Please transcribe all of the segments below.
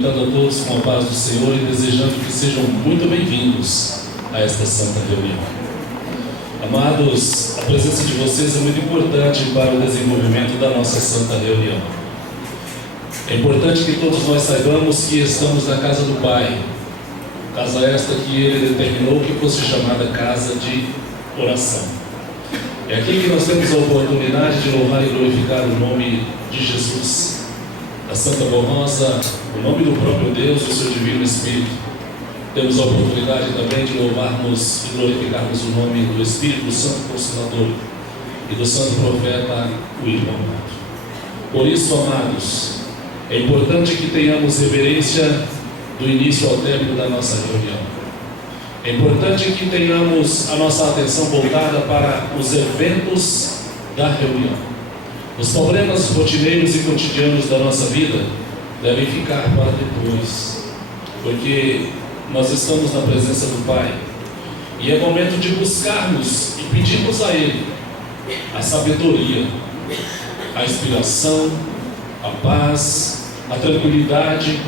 Cumprimentando a todos com a paz do Senhor e desejando que sejam muito bem-vindos a esta santa reunião. Amados, a presença de vocês é muito importante para o desenvolvimento da nossa santa reunião. É importante que todos nós saibamos que estamos na casa do Pai, casa esta que Ele determinou que fosse chamada casa de oração. É aqui que nós temos a oportunidade de louvar e glorificar o nome de Jesus, a Santa Borrosa, o nome do próprio Deus e o seu Divino Espírito. Temos a oportunidade também de louvarmos e glorificarmos o nome do Espírito Santo Consolador e do Santo Profeta, o Irmão. Por isso, amados, é importante que tenhamos reverência do início ao término da nossa reunião. É importante que tenhamos a nossa atenção voltada para os eventos da reunião. Os problemas rotineiros e cotidianos da nossa vida devem ficar para depois, porque nós estamos na presença do Pai e é momento de buscarmos e pedirmos a Ele a sabedoria, a inspiração, a paz, a tranquilidade,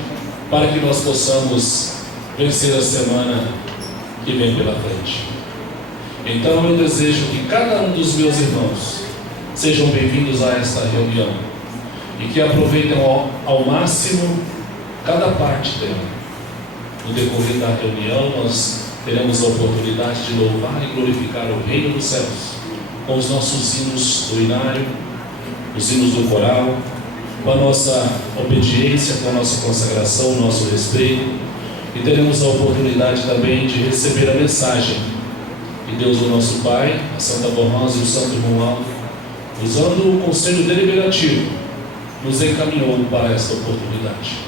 para que nós possamos vencer a semana que vem pela frente. Então eu desejo que cada um dos meus irmãos sejam bem-vindos a esta reunião e que aproveitem ao máximo cada parte dela. No decorrer da reunião, nós teremos a oportunidade de louvar e glorificar o Reino dos Céus com os nossos hinos do inário, os hinos do coral, com a nossa obediência, com a nossa consagração, o nosso respeito, e teremos a oportunidade também de receber a mensagem que Deus, o nosso Pai, a Santa Borrosa e o Santo Irmão Aldo, usando o Conselho Deliberativo, nos encaminhou para esta oportunidade.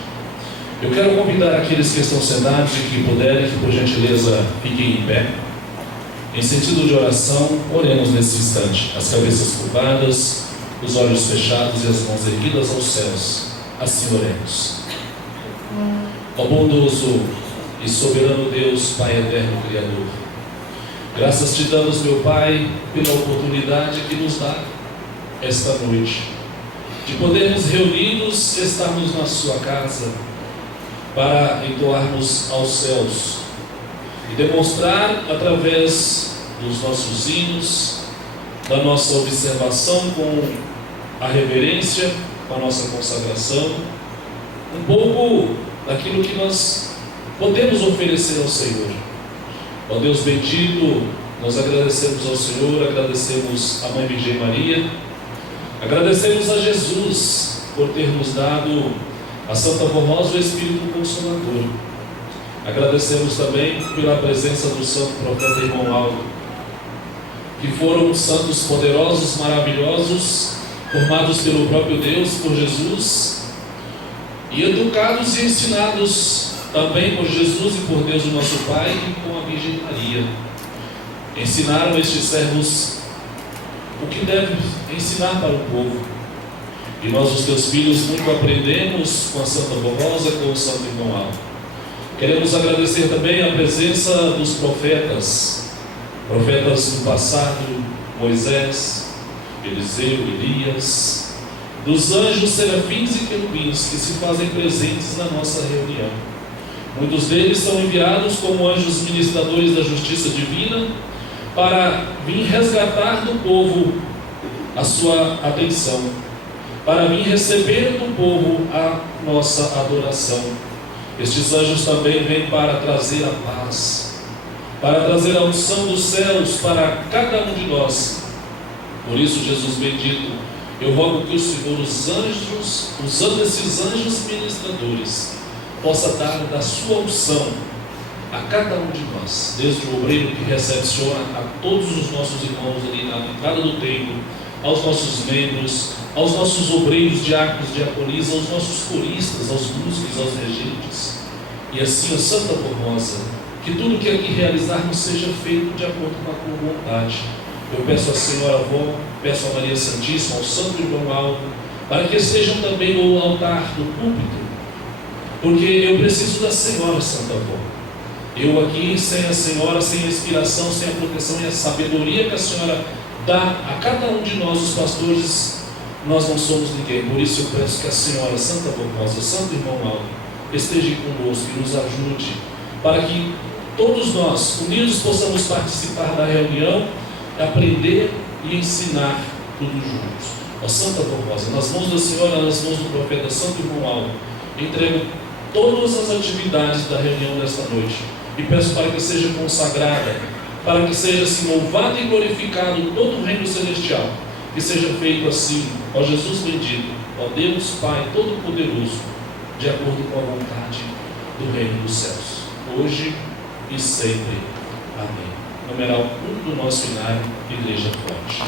Eu quero convidar aqueles que estão sentados e que puderem, que por gentileza fiquem em pé. Em sentido de oração, oremos nesse instante, as cabeças curvadas, os olhos fechados e as mãos erguidas aos céus. Assim oremos. Ó bondoso e soberano Deus, Pai eterno Criador, graças te damos, meu Pai, pela oportunidade que nos dá esta noite, de podermos reunidos estarmos na sua casa, para entoarmos aos céus e demonstrar através dos nossos hinos, da nossa observação com a reverência, com a nossa consagração, um pouco daquilo que nós podemos oferecer ao Senhor. Ó Deus bendito, nós agradecemos ao Senhor, agradecemos à Mãe Virgem Maria, agradecemos a Jesus por ter nos dado a Santa Borrosa, o Espírito Consolador. Agradecemos também pela presença do Santo Profeta Irmão Aldo, que foram santos poderosos, maravilhosos, formados pelo próprio Deus, por Jesus, e educados e ensinados também por Jesus e por Deus, o nosso Pai, e com a Virgem Maria. Ensinaram estes servos o que deve ensinar para o povo. E nós, os teus filhos, muito aprendemos com a Santa Borrosa, com o Santo Irmão Aldo. Queremos agradecer também a presença dos profetas do passado, Moisés, Eliseu, Elias, dos anjos, serafins e querubins que se fazem presentes na nossa reunião. Muitos deles são enviados como anjos ministradores da justiça divina para vir resgatar do povo a sua atenção, para vir receber do povo a nossa adoração. Estes anjos também vêm para trazer a paz, para trazer a unção dos céus para cada um de nós. Por isso, Jesus bendito, eu rogo que o Senhor, os anjos, usando esses anjos ministradores, possa dar da sua unção a cada um de nós, desde o obreiro que recepciona a todos os nossos irmãos ali na entrada do templo, aos nossos membros, aos nossos obreiros, diáconos, diaconisas, aos nossos coristas, aos músicos, aos regentes, e assim a Santa Borrosa, que tudo que aqui realizarmos seja feito de acordo com a tua vontade. Eu peço à Senhora Avó, peço a Maria Santíssima, ao Santo Irmão Aldo, para que estejam também no altar do púlpito, porque eu preciso da Senhora, Santa Avó. Eu aqui, sem a Senhora, sem a inspiração, sem a proteção e a sabedoria que a Senhora dá a cada um de nós, os pastores, nós não somos ninguém. Por isso eu peço que a Senhora Santa Borrosa, Santo Irmão Aldo, esteja conosco e nos ajude, para que todos nós, unidos, possamos participar da reunião, aprender e ensinar tudo juntos. Ó Santa Formosa, nas mãos da Senhora, nas mãos do profeta Santo Romualdo, entrego todas as atividades da reunião desta noite e peço para que seja consagrada, para que seja assim louvado e glorificado todo o reino celestial, que seja feito assim, ó Jesus bendito, ó Deus Pai Todo-Poderoso, de acordo com a vontade do reino dos céus, hoje e sempre. Amém. Numeral 1 do nosso hinário, Igreja Forte.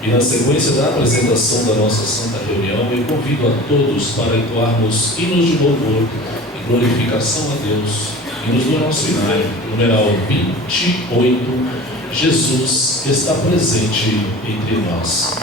E na sequência da apresentação da nossa Santa Reunião, eu convido a todos para entoarmos hinos de louvor e glorificação a Deus, hinos do nosso hinário, numeral 28, Jesus está presente entre nós.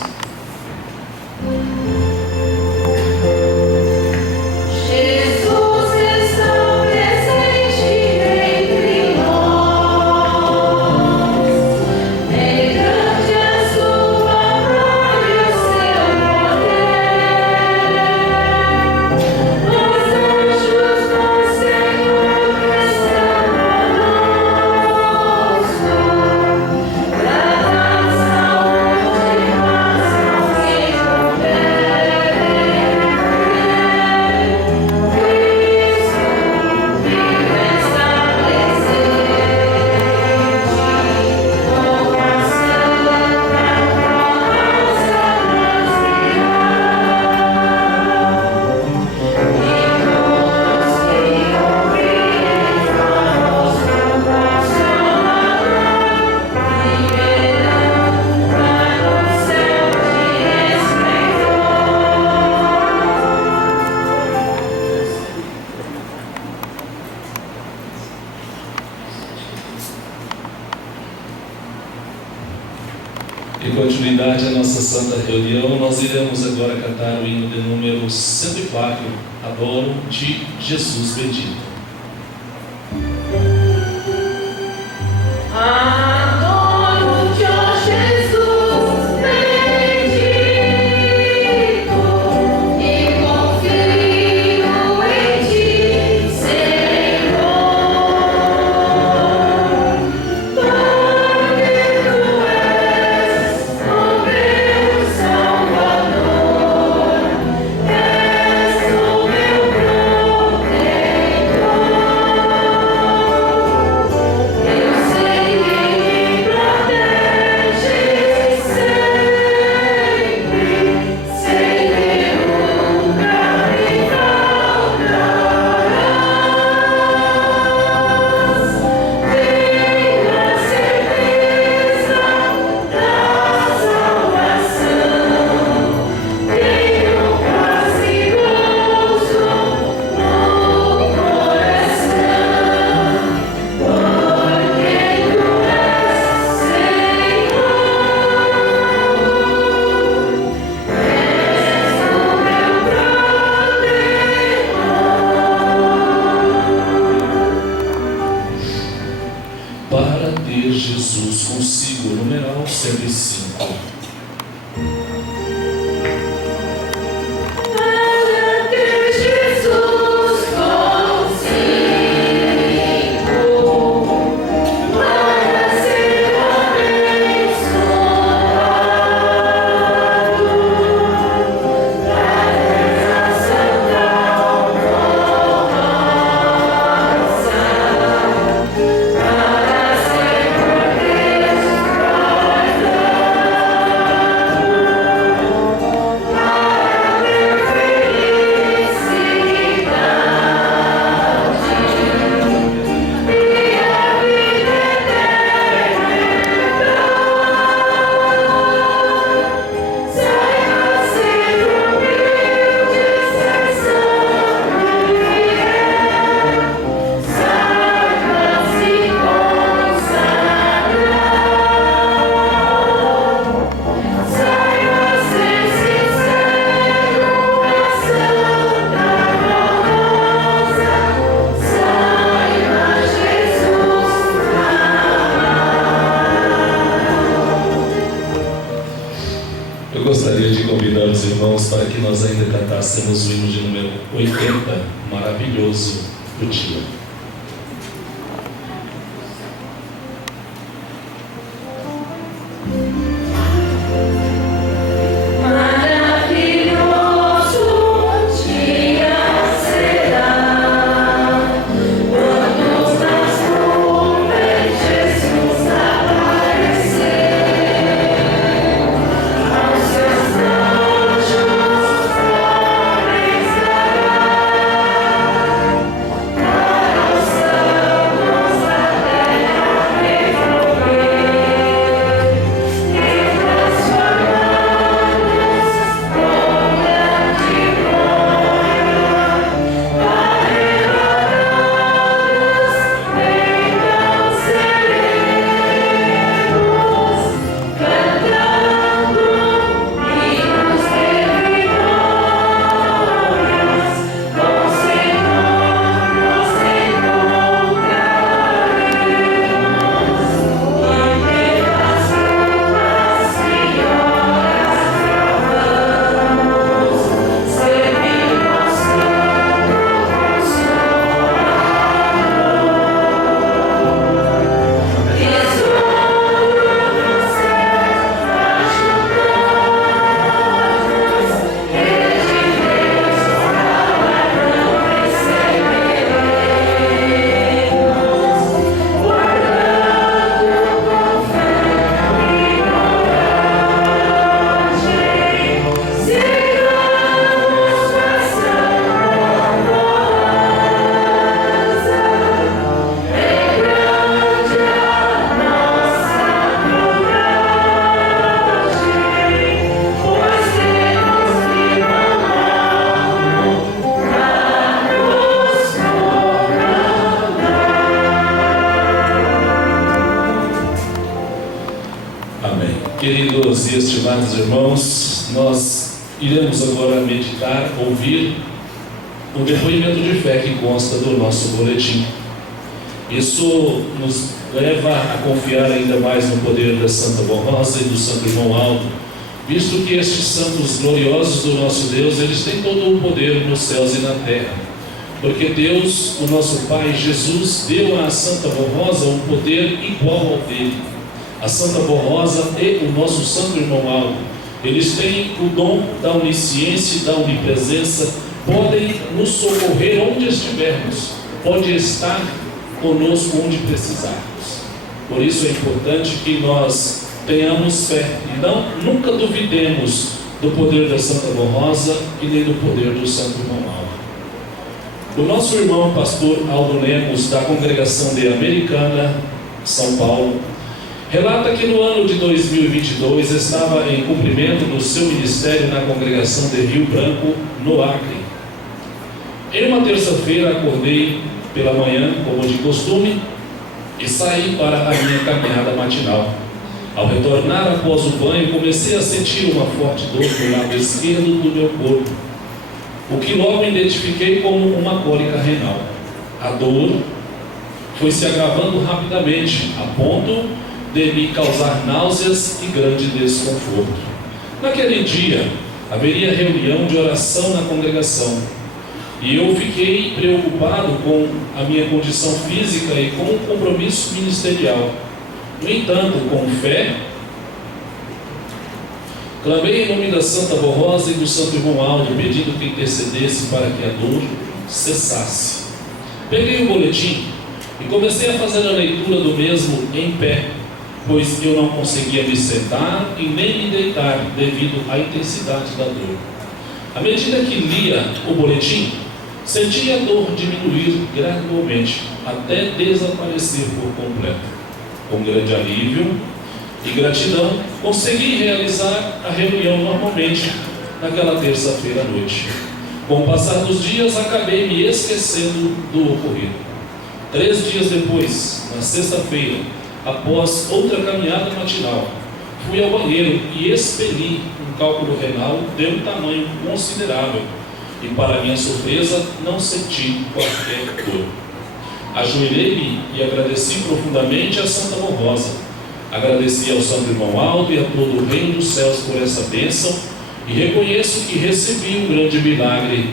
Em continuidade à nossa Santa Reunião, nós iremos agora cantar o hino de número 104, Adoro-te, Jesus bendito. Jesus consigo, numeral 105. Para irmãos para que nós ainda cantássemos o hino de número 80, maravilhoso do dia. Queridos e estimados irmãos, nós iremos agora meditar, ouvir o depoimento de fé que consta do nosso boletim. Isso nos leva a confiar ainda mais no poder da Santa Borrosa e do Santo Irmão Aldo, visto que estes santos gloriosos do nosso Deus, eles têm todo o poder nos céus e na terra. Porque Deus, o nosso Pai Jesus, deu à Santa Borrosa um poder igual ao dele. A Santa Borrosa e o nosso Santo Irmão Aldo, eles têm o dom da onisciência e da onipresença, podem nos socorrer onde estivermos, pode estar conosco onde precisarmos. Por isso é importante que nós tenhamos fé e nunca duvidemos do poder da Santa Borrosa e nem do poder do Santo Irmão Aldo. O nosso irmão pastor Aldo Lemos, da congregação de Americana, São Paulo, relata que no ano de 2022 estava em cumprimento do seu ministério na congregação de Rio Branco, no Acre. Em uma terça-feira acordei pela manhã, como de costume, e saí para a minha caminhada matinal. Ao retornar após o banho, comecei a sentir uma forte dor no lado esquerdo do meu corpo, o que logo identifiquei como uma cólica renal. A dor foi se agravando rapidamente, a ponto de me causar náuseas e grande desconforto. Naquele dia, haveria reunião de oração na congregação, e eu fiquei preocupado com a minha condição física e com o compromisso ministerial. No entanto, com fé, clamei em nome da Santa Borrosa e do Santo Irmão Aldo, pedindo que intercedesse para que a dor cessasse. Peguei o boletim e comecei a fazer a leitura do mesmo em pé, pois eu não conseguia me sentar e nem me deitar devido à intensidade da dor. À medida que lia o boletim, sentia a dor diminuir gradualmente, até desaparecer por completo. Com grande alívio e gratidão, consegui realizar a reunião normalmente naquela terça-feira à noite. Com o passar dos dias, acabei me esquecendo do ocorrido. 3 dias depois, na sexta-feira, após outra caminhada matinal, fui ao banheiro e expeli um cálculo renal de um tamanho considerável e, para minha surpresa, não senti qualquer dor. Ajoelhei-me e agradeci profundamente a Santa Borrosa. Agradeci ao Santo Irmão Aldo e a todo o reino dos céus por essa bênção e reconheço que recebi um grande milagre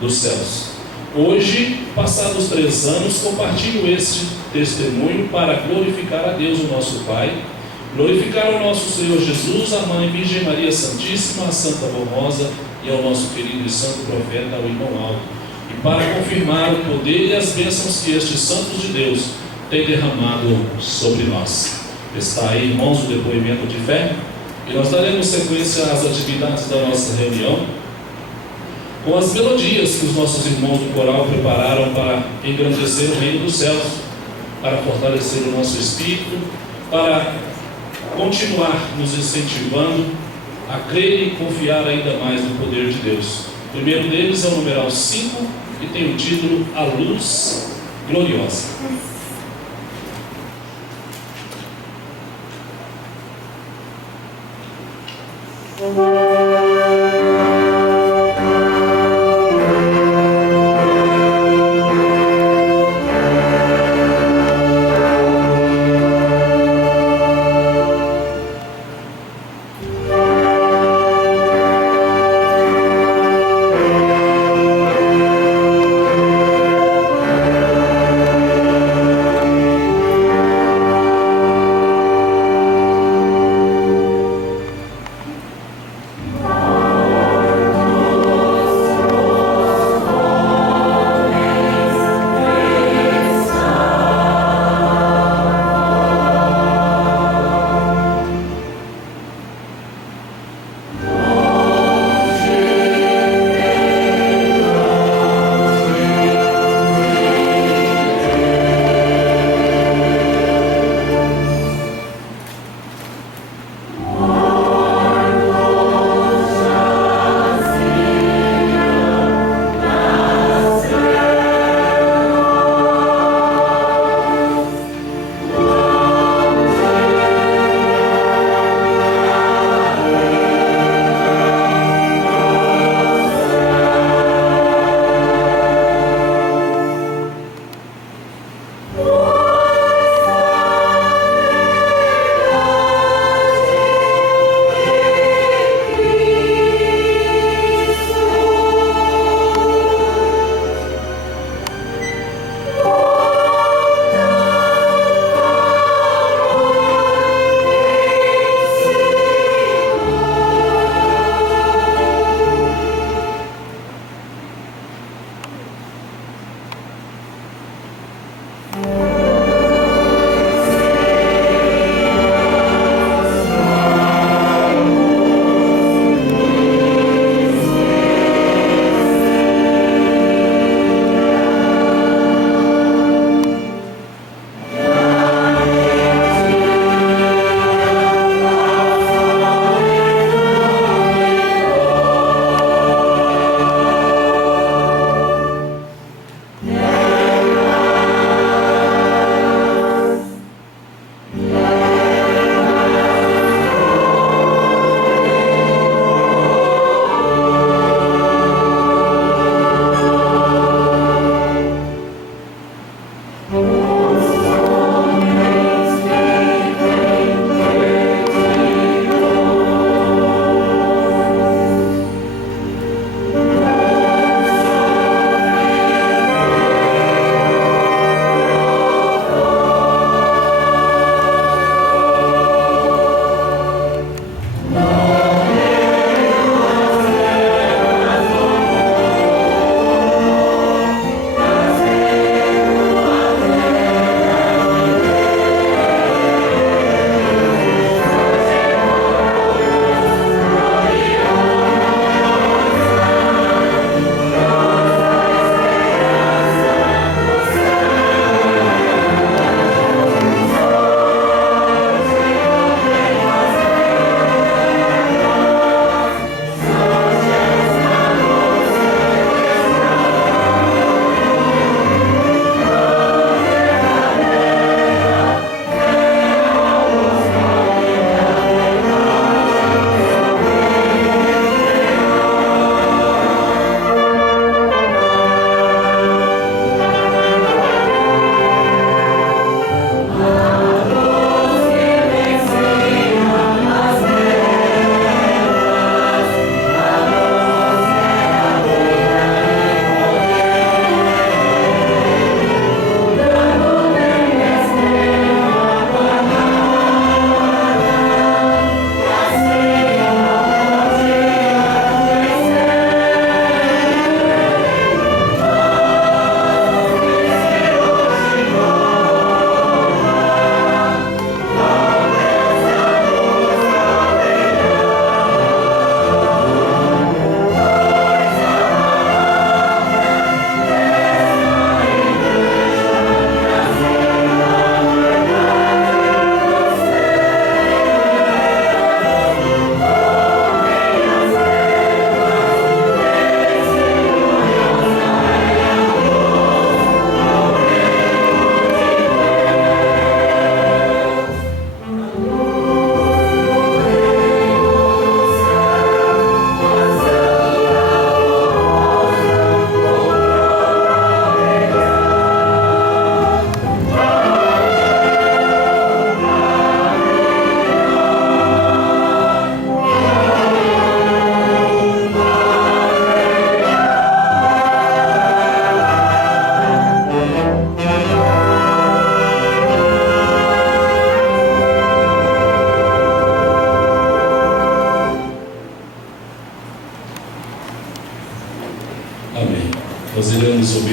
dos céus. Hoje, passados 3 anos, compartilho este testemunho para glorificar a Deus, o nosso Pai, glorificar o nosso Senhor Jesus, a Mãe Virgem Maria Santíssima, a Santa Formosa e ao nosso querido e santo profeta, o irmão Aldo, e para confirmar o poder e as bênçãos que estes santos de Deus têm derramado sobre nós. Está aí, irmãos, o depoimento de fé, e nós daremos sequência às atividades da nossa reunião, com as melodias que os nossos irmãos do coral prepararam para engrandecer o reino dos céus, para fortalecer o nosso espírito, para continuar nos incentivando a crer e confiar ainda mais no poder de Deus. O primeiro deles é o numeral 5, que tem o título A Luz Gloriosa.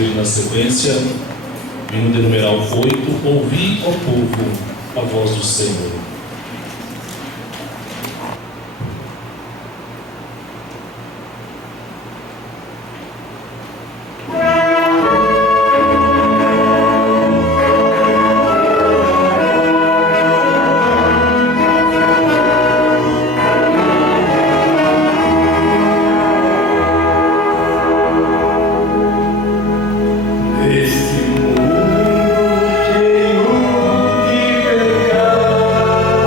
ouvir na sequência, hino de numeral 8, ouvi, ó povo, a voz do Senhor. Esse mundo cheio de pecado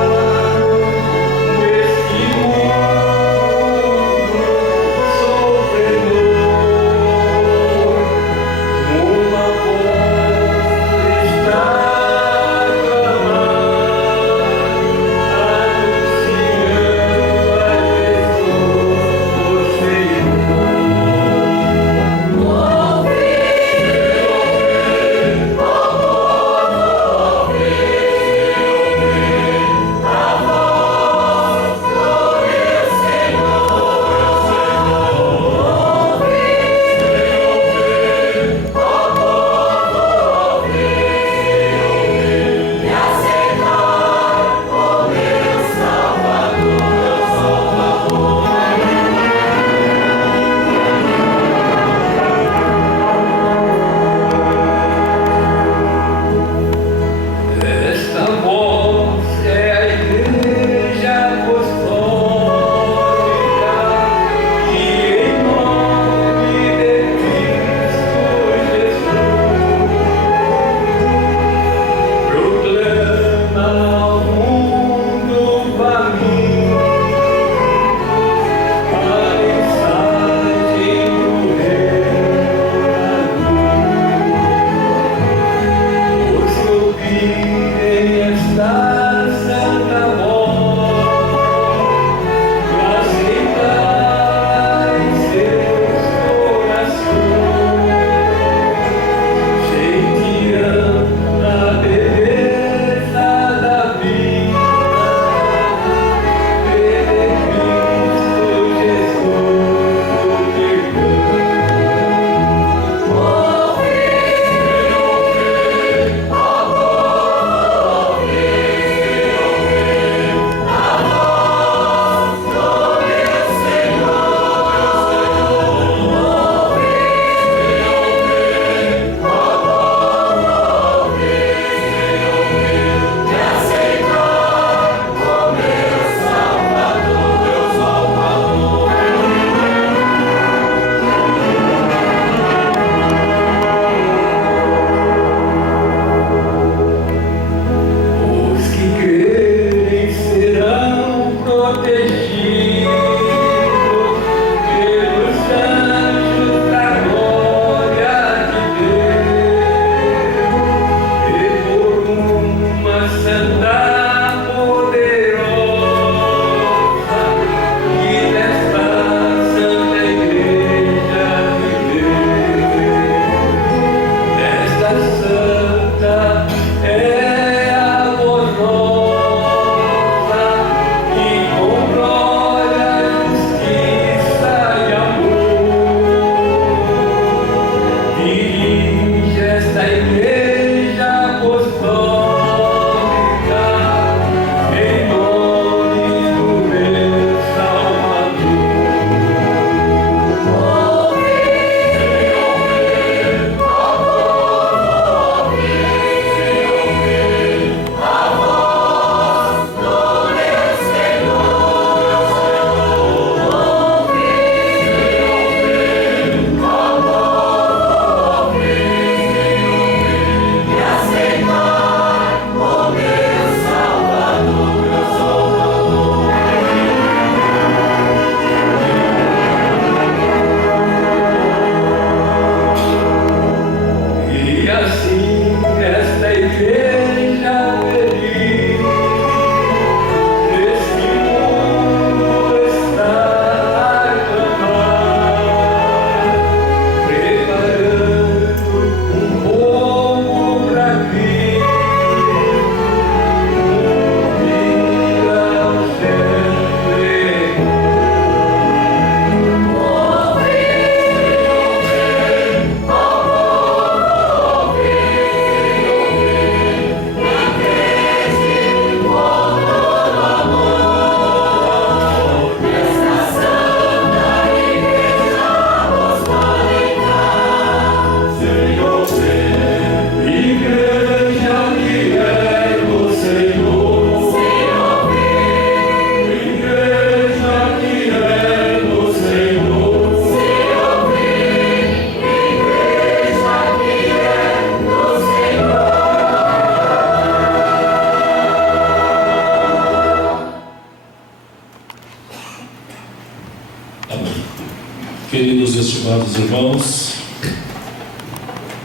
Queridos e estimados irmãos,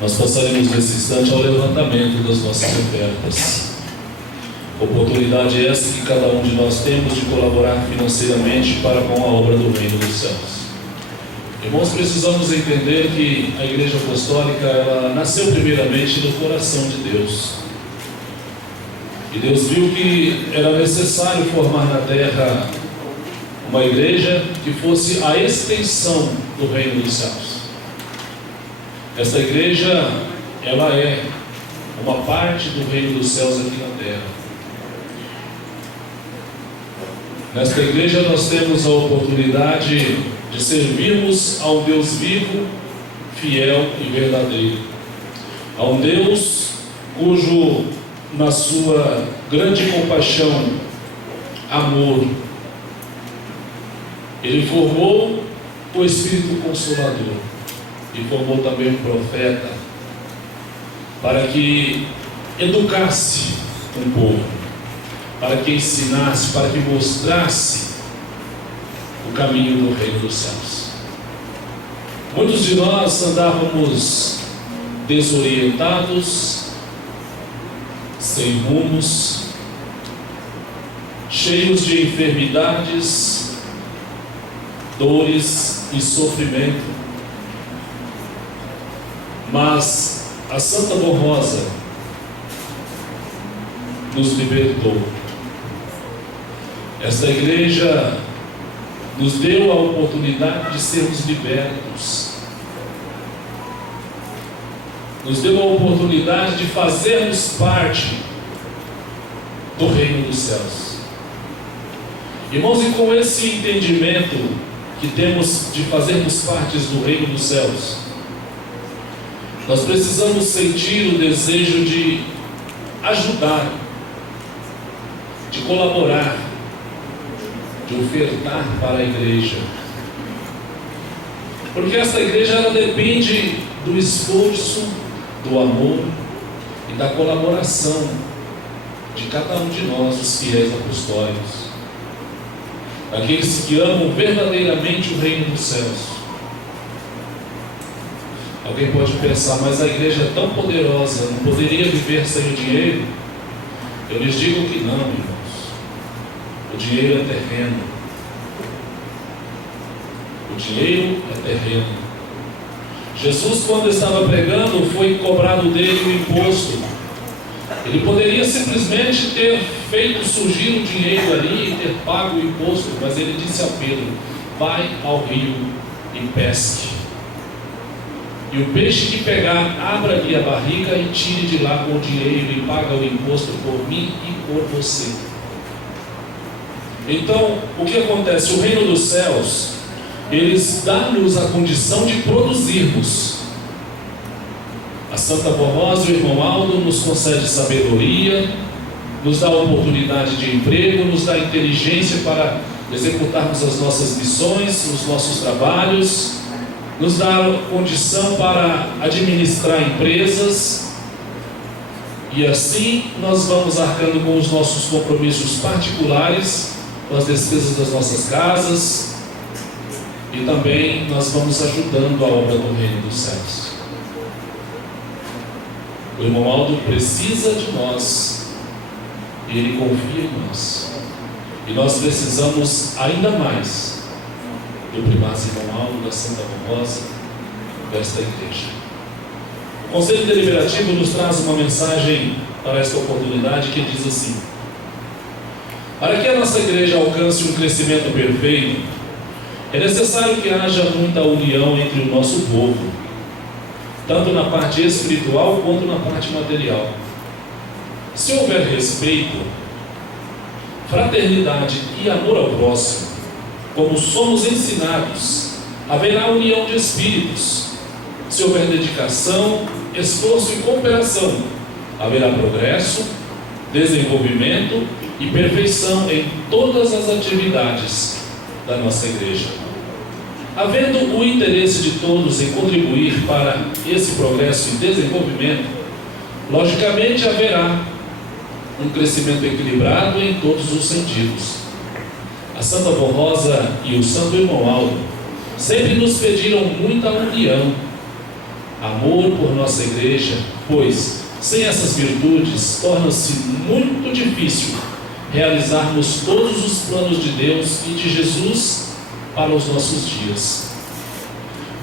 nós passaremos nesse instante ao levantamento das nossas ofertas. Oportunidade essa que cada um de nós temos de colaborar financeiramente para com a obra do Reino dos Céus. Irmãos, precisamos entender que a Igreja Apostólica, ela nasceu primeiramente no coração de Deus. E Deus viu que era necessário formar na terra uma igreja que fosse a extensão do Reino dos Céus. Essa igreja, ela é uma parte do Reino dos Céus aqui na terra. Nesta igreja nós temos a oportunidade de servirmos a um Deus vivo, fiel e verdadeiro. A um Deus cujo, na sua grande compaixão, amor, Ele formou o Espírito Consolador e formou também um profeta para que educasse um povo, para que ensinasse, para que mostrasse o caminho do Reino dos Céus. Muitos de nós andávamos desorientados, sem rumos, cheios de enfermidades, dores e sofrimento. Mas a Santa Boa Rosa nos libertou. Esta igreja nos deu a oportunidade de sermos libertos. Nos deu a oportunidade de fazermos parte do Reino dos Céus. Irmãos, e com esse entendimento que temos de fazermos partes do Reino dos Céus, nós precisamos sentir o desejo de ajudar, de colaborar, de ofertar para a igreja. Porque essa igreja, ela depende do esforço, do amor e da colaboração de cada um de nós, os fiéis apostólicos, aqueles que amam verdadeiramente o Reino dos Céus. Alguém pode pensar, mas a igreja é tão poderosa, não poderia viver sem o dinheiro? Eu lhes digo que não, irmãos. O dinheiro é terreno. O dinheiro é terreno. Jesus, quando estava pregando, foi cobrado dele o imposto. Ele poderia simplesmente ter feito surgir o dinheiro ali e ter pago o imposto, mas ele disse a Pedro: vai ao rio e pesque. E o peixe que pegar, abra-lhe a barriga e tire de lá com o dinheiro e paga o imposto por mim e por você. Então, o que acontece? O Reino dos Céus, eles dão-nos a condição de produzirmos. A Santa Boa Rosa e o irmão Aldo nos concede sabedoria, nos dá a oportunidade de emprego, nos dá inteligência para executarmos as nossas missões, os nossos trabalhos, nos dá condição para administrar empresas, e assim nós vamos arcando com os nossos compromissos particulares, com as despesas das nossas casas, e também nós vamos ajudando a obra do Reino dos Céus. O irmão Aldo precisa de nós, e ele confia em nós, e nós precisamos ainda mais do primaz irmão Aldo, da Santa Boa Rosa, desta igreja. O Conselho Deliberativo nos traz uma mensagem para esta oportunidade que diz assim: para que a nossa igreja alcance um crescimento perfeito, é necessário que haja muita união entre o nosso povo, tanto na parte espiritual quanto na parte material. Se houver respeito, fraternidade e amor ao próximo, como somos ensinados, haverá união de espíritos. Se houver dedicação, esforço e cooperação, haverá progresso, desenvolvimento e perfeição em todas as atividades da nossa igreja. Havendo o interesse de todos em contribuir para esse progresso e desenvolvimento, logicamente haverá um crescimento equilibrado em todos os sentidos. A Santa Boa Rosa e o Santo Irmão Aldo sempre nos pediram muita união, amor por nossa igreja, pois sem essas virtudes torna-se muito difícil realizarmos todos os planos de Deus e de Jesus para os nossos dias.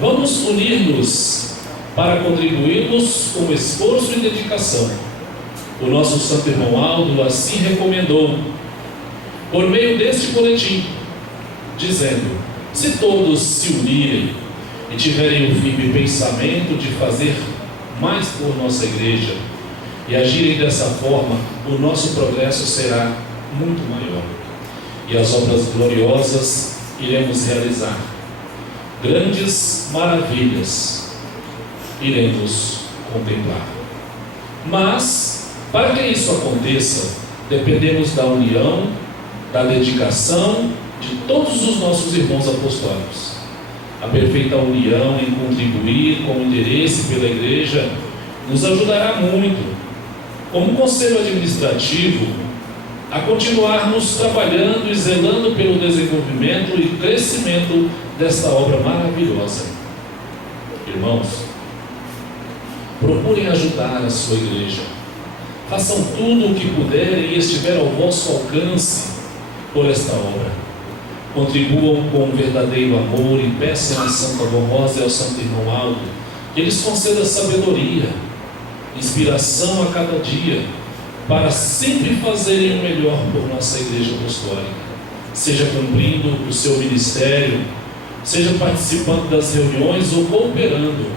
Vamos unir-nos para contribuirmos com esforço e dedicação. O nosso santo irmão Aldo assim recomendou, por meio deste boletim, dizendo: se todos se unirem e tiverem o firme pensamento de fazer mais por nossa igreja e agirem dessa forma, o nosso progresso será muito maior e as obras gloriosas iremos realizar. Grandes maravilhas iremos contemplar. Mas, para que isso aconteça, dependemos da união, da dedicação de todos os nossos irmãos apostólicos. A perfeita união em contribuir com o interesse pela igreja nos ajudará muito, como conselho administrativo, a continuarmos trabalhando e zelando pelo desenvolvimento e crescimento desta obra maravilhosa. Irmãos, procurem ajudar a sua igreja. Façam tudo o que puderem e estiver ao vosso alcance por esta obra. Contribuam com um verdadeiro amor e peçam a Santa Rosa e ao Santo Irmão Aldo que eles concedam sabedoria, inspiração a cada dia, para sempre fazerem o melhor por nossa Igreja Apostólica, seja cumprindo o seu ministério, seja participando das reuniões ou cooperando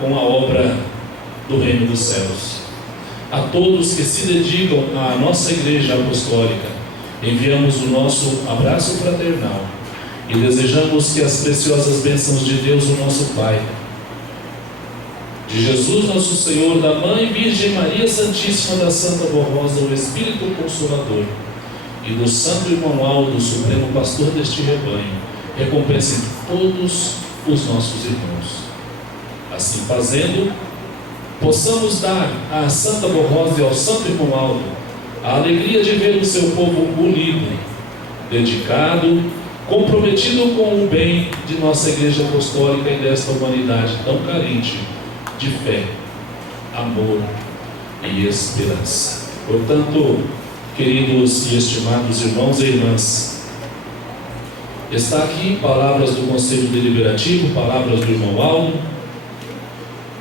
com a obra do Reino dos Céus. A todos que se dedicam à nossa Igreja Apostólica, enviamos o nosso abraço fraternal e desejamos que as preciosas bênçãos de Deus, o nosso Pai, de Jesus nosso Senhor, da Mãe Virgem Maria Santíssima, da Santa Borrosa, o Espírito Consolador, e do Santo Irmão Aldo, Supremo Pastor deste rebanho, recompensem todos os nossos irmãos. Assim fazendo, possamos dar à Santa Borrosa e ao Santo Irmão Aldo a alegria de ver o seu povo unido, dedicado, comprometido com o bem de nossa Igreja Apostólica e desta humanidade tão carente de fé, amor e esperança. Portanto, queridos e estimados irmãos e irmãs, está aqui palavras do Conselho Deliberativo, palavras do irmão Aldo,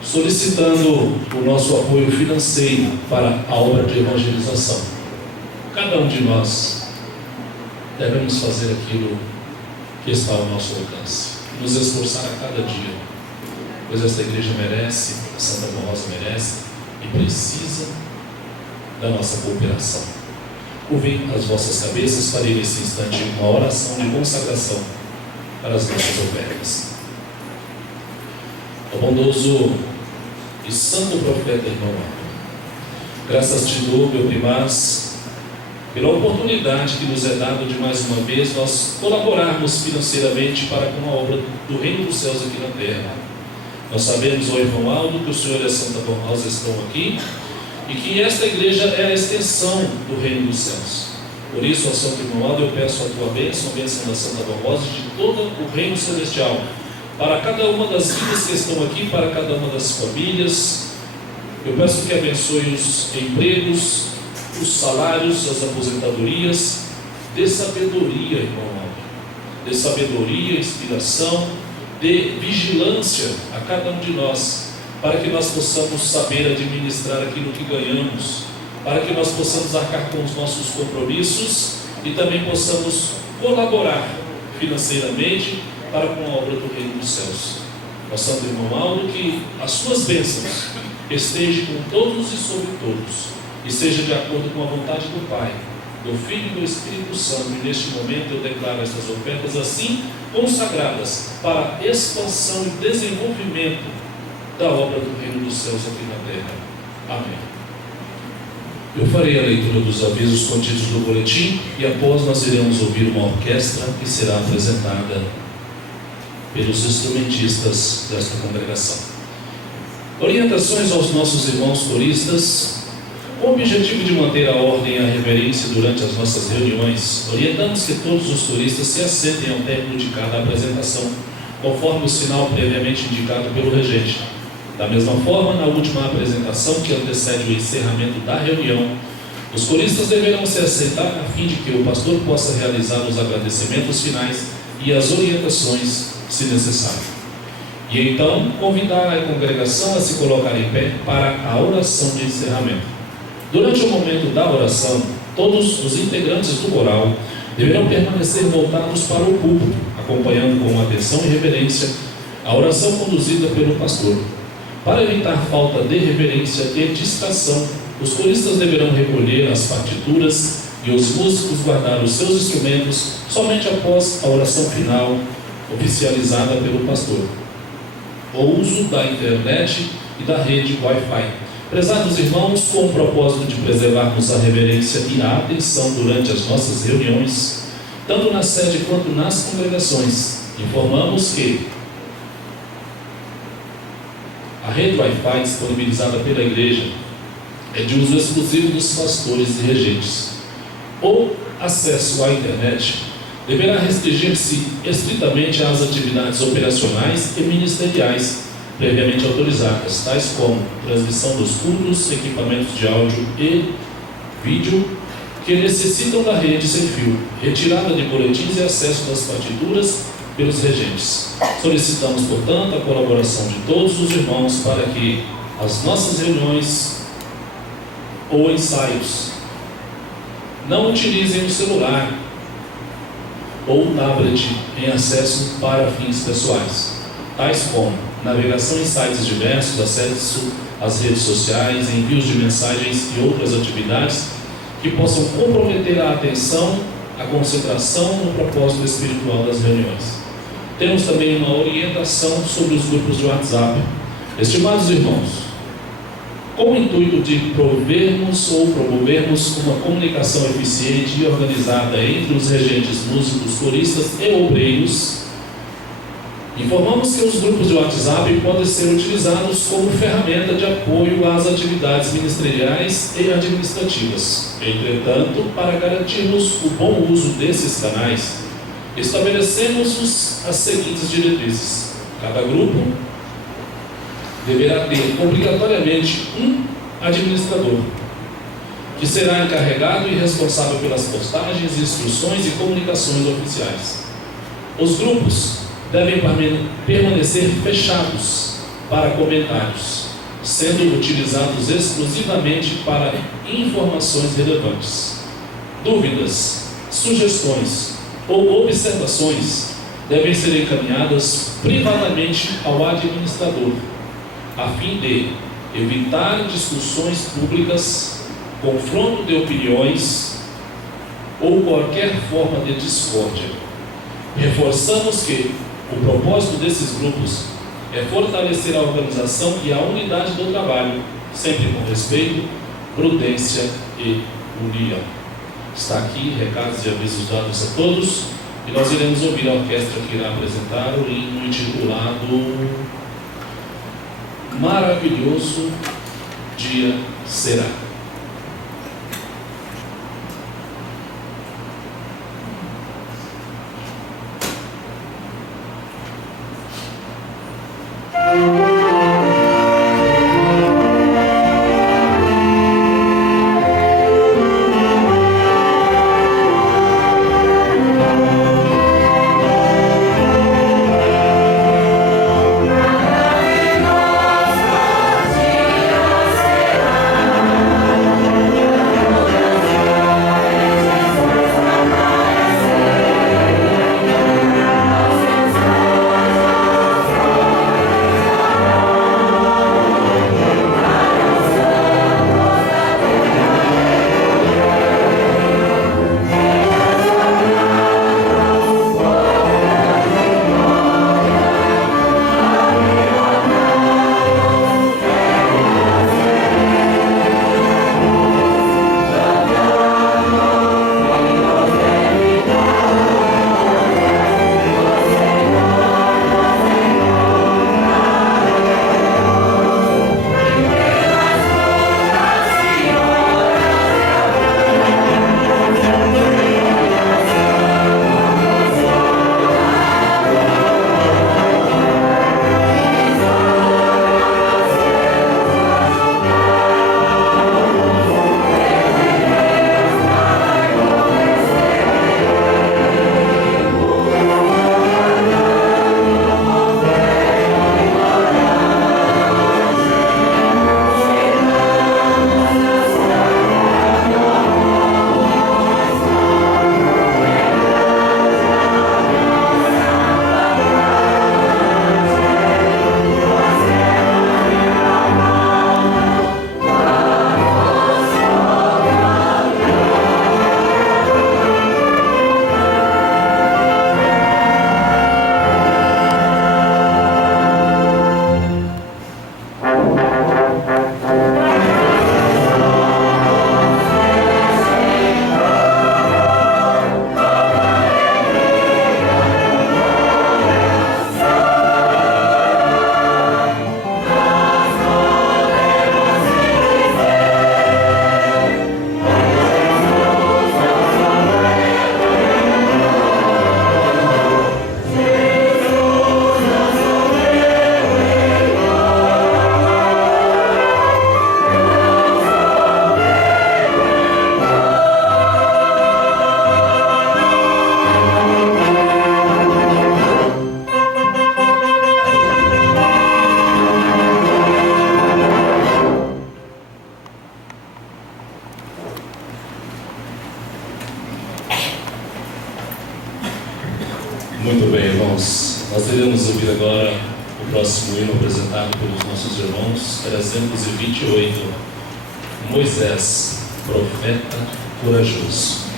solicitando o nosso apoio financeiro para a obra de evangelização. Cada um de nós devemos fazer aquilo que está ao nosso alcance, nos esforçar a cada dia, pois esta igreja merece, a Santa Rosa merece e precisa da nossa cooperação. Curvem as vossas cabeças, farei nesse instante uma oração de consagração para as nossas ofertas. Ó bondoso e santo profeta irmão Aldo, graças te dou, meu primaz, pela oportunidade que nos é dada de mais uma vez nós colaborarmos financeiramente para com a obra do Reino dos Céus aqui na terra. Nós sabemos, ó irmão Aldo, que o Senhor e a Santa Rosa estão aqui e que esta igreja é a extensão do Reino dos Céus. Por isso, ó Santo Irmão Aldo, eu peço a tua bênção, a bênção da Santa Rosa e de todo o Reino Celestial, para cada uma das vidas que estão aqui, para cada uma das famílias. Eu peço que abençoe os empregos, os salários, as aposentadorias. Dê sabedoria, irmão Aldo, dê sabedoria, inspiração, dê vigilância a cada um de nós, para que nós possamos saber administrar aquilo que ganhamos, para que nós possamos arcar com os nossos compromissos e também possamos colaborar financeiramente para com a obra do Reino dos Céus. Ó Santo Irmão Aldo, que as suas bênçãos estejam com todos e sobre todos, e seja de acordo com a vontade do Pai, do Filho e do Espírito Santo. E neste momento eu declaro estas ofertas assim consagradas para a expansão e desenvolvimento da obra do Reino dos Céus aqui na terra. Amém. Eu farei a leitura dos avisos contidos no boletim e após nós iremos ouvir uma orquestra que será apresentada pelos instrumentistas desta congregação. Orientações aos nossos irmãos coristas. Com o objetivo de manter a ordem e a reverência durante as nossas reuniões, orientamos que todos os coristas se assentem ao término de cada apresentação, conforme o sinal previamente indicado pelo regente. Da mesma forma, na última apresentação que antecede o encerramento da reunião, os coristas deverão se assentar a fim de que o pastor possa realizar os agradecimentos finais e as orientações, se necessário. E então, convidar a congregação a se colocar em pé para a oração de encerramento. Durante o momento da oração, todos os integrantes do coral deverão permanecer voltados para o púlpito, acompanhando com atenção e reverência a oração conduzida pelo pastor. Para evitar falta de reverência e distração, os coristas deverão recolher as partituras e os músicos guardar os seus instrumentos somente após a oração final, oficializada pelo pastor. O uso da internet e da rede Wi-Fi. Prezados irmãos, com o propósito de preservarmos a reverência e a atenção durante as nossas reuniões, tanto na sede quanto nas congregações, informamos que a rede Wi-Fi disponibilizada pela Igreja é de uso exclusivo dos pastores e regentes. O acesso à internet deverá restringir-se estritamente às atividades operacionais e ministeriais previamente autorizadas, tais como transmissão dos cultos, equipamentos de áudio e vídeo que necessitam da rede sem fio, retirada de boletins e acesso das partituras pelos regentes. Solicitamos, portanto, a colaboração de todos os irmãos para que as nossas reuniões ou ensaios não utilizem o celular ou o tablet em acesso para fins pessoais, tais como navegação em sites diversos, acesso às redes sociais, envios de mensagens e outras atividades que possam comprometer a atenção, a concentração no propósito espiritual das reuniões. Temos também uma orientação sobre os grupos de WhatsApp. Estimados irmãos, com o intuito de promovermos uma comunicação eficiente e organizada entre os regentes, músicos, coristas e obreiros, informamos que os grupos de WhatsApp podem ser utilizados como ferramenta de apoio às atividades ministeriais e administrativas. Entretanto, para garantirmos o bom uso desses canais, estabelecemos as seguintes diretrizes. Cada grupo deverá ter obrigatoriamente um administrador, que será encarregado e responsável pelas postagens, instruções e comunicações oficiais. Os grupos devem permanecer fechados para comentários, sendo utilizados exclusivamente para informações relevantes. Dúvidas, sugestões ou observações devem ser encaminhadas privadamente ao administrador, a fim de evitar discussões públicas, confronto de opiniões ou qualquer forma de discórdia. Reforçamos que o propósito desses grupos é fortalecer a organização e a unidade do trabalho, sempre com respeito, prudência e união. Está aqui recados e avisos dados a todos, e nós iremos ouvir a orquestra que irá apresentar o hino intitulado Maravilhoso Dia Será. Maravilhoso dia será. Muito bem, irmãos. Nós iremos ouvir agora o próximo hino apresentado pelos nossos irmãos, 328, Moisés, profeta corajoso.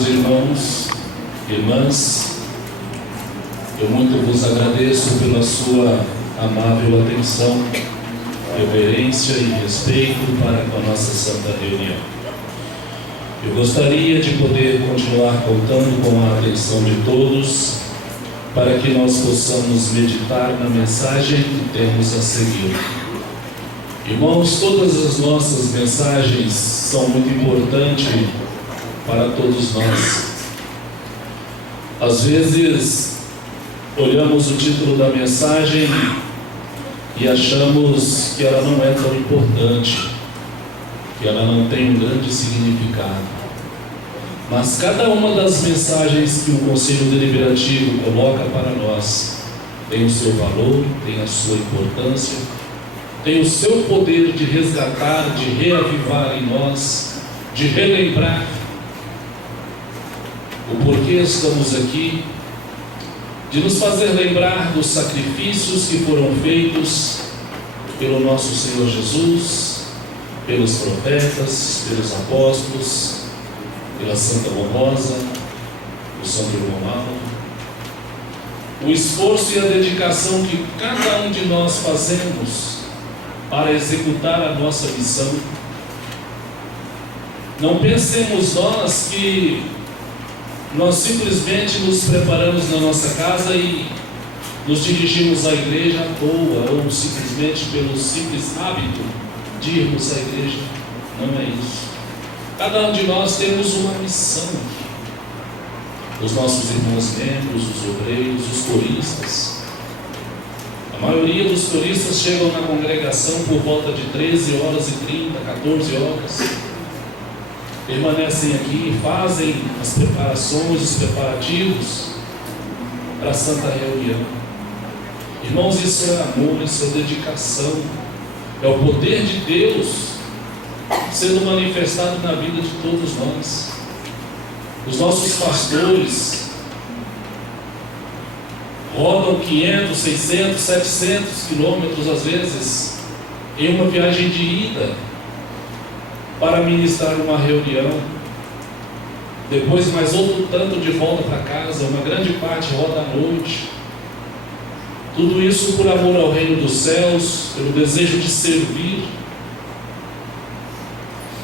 Meus irmãos, irmãs, eu muito vos agradeço pela sua amável atenção, reverência e respeito para com a nossa santa reunião. Eu gostaria de poder continuar contando com a atenção de todos para que nós possamos meditar na mensagem que temos a seguir. Irmãos, todas as nossas mensagens são muito importantes para todos nós. Às vezes, olhamos o título da mensagem e achamos que ela não é tão importante, que ela não tem um grande significado. Mas cada uma das mensagens que o Conselho Deliberativo coloca para nós tem o seu valor, tem a sua importância, tem o seu poder de resgatar, de reavivar em nós, de relembrar o porquê estamos aqui, de nos fazer lembrar dos sacrifícios que foram feitos pelo nosso Senhor Jesus, pelos profetas, pelos apóstolos, pela Santa Rosa, o Santo Irmão Aldo, o esforço e a dedicação que cada um de nós fazemos para executar a nossa missão. Não pensemos nós que nós simplesmente nos preparamos na nossa casa e nos dirigimos à igreja à toa, ou simplesmente pelo simples hábito de irmos à igreja. Não é isso. Cada um de nós temos uma missão. Os nossos irmãos membros, os obreiros, os coristas. A maioria dos coristas chegam na congregação por volta de 13h30, 14h. Permanecem aqui, fazem as preparações, os preparativos para a Santa Reunião. Irmãos, isso é amor, isso é dedicação, é o poder de Deus sendo manifestado na vida de todos nós. Os nossos pastores rodam 500, 600, 700 quilômetros às vezes em uma viagem de ida para ministrar uma reunião, depois mais outro tanto de volta para casa, uma grande parte roda à noite. Tudo isso por amor ao reino dos céus, pelo desejo de servir.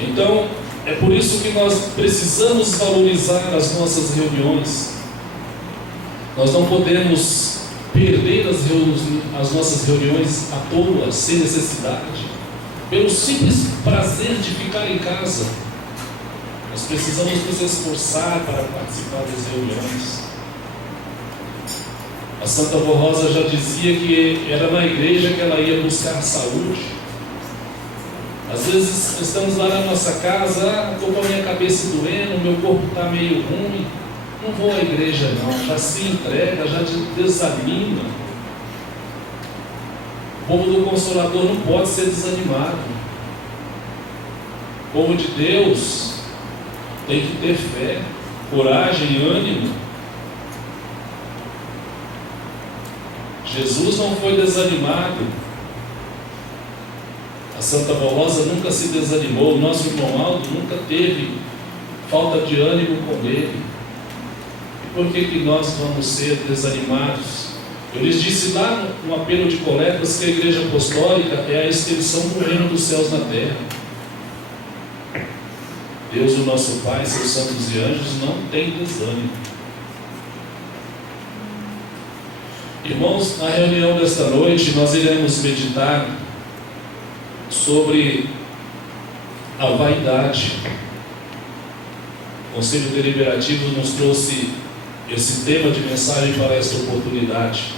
Então, é por isso que nós precisamos valorizar as nossas reuniões. Nós não podemos perder as nossas reuniões à toa, sem necessidade, pelo simples prazer de ficar em casa. Nós precisamos nos esforçar para participar das reuniões. A Santa Rosa já dizia que era na igreja que ela ia buscar saúde. Às vezes estamos lá na nossa casa, estou com a minha cabeça doendo, meu corpo está meio ruim, não vou à igreja não, já se entrega, já desanima. O povo do Consolador não pode ser desanimado. O povo de Deus tem que ter fé, coragem, ânimo. Jesus não foi desanimado. A Santa Rosa nunca se desanimou. O nosso irmão Aldo nunca teve falta de ânimo com ele. E por que nós vamos ser desanimados? Eu lhes disse lá no apelo de coletas que a Igreja Apostólica é a extensão do reino dos céus na terra. Deus, o nosso Pai, seus santos e anjos, não tem desânimo. Irmãos, na reunião desta noite nós iremos meditar sobre a vaidade. O Conselho Deliberativo nos trouxe esse tema de mensagem para esta oportunidade.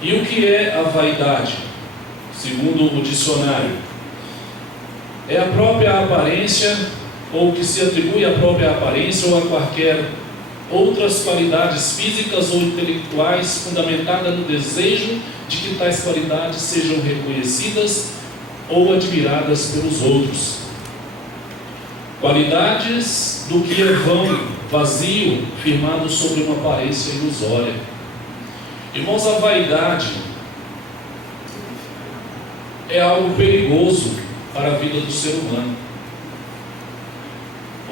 E o que é a vaidade? Segundo o dicionário, é a própria aparência, ou que se atribui à própria aparência ou a qualquer outras qualidades físicas ou intelectuais fundamentada no desejo de que tais qualidades sejam reconhecidas ou admiradas pelos outros. Qualidades do que é vão, vazio, firmado sobre uma aparência ilusória. Irmãos, a vaidade é algo perigoso para a vida do ser humano.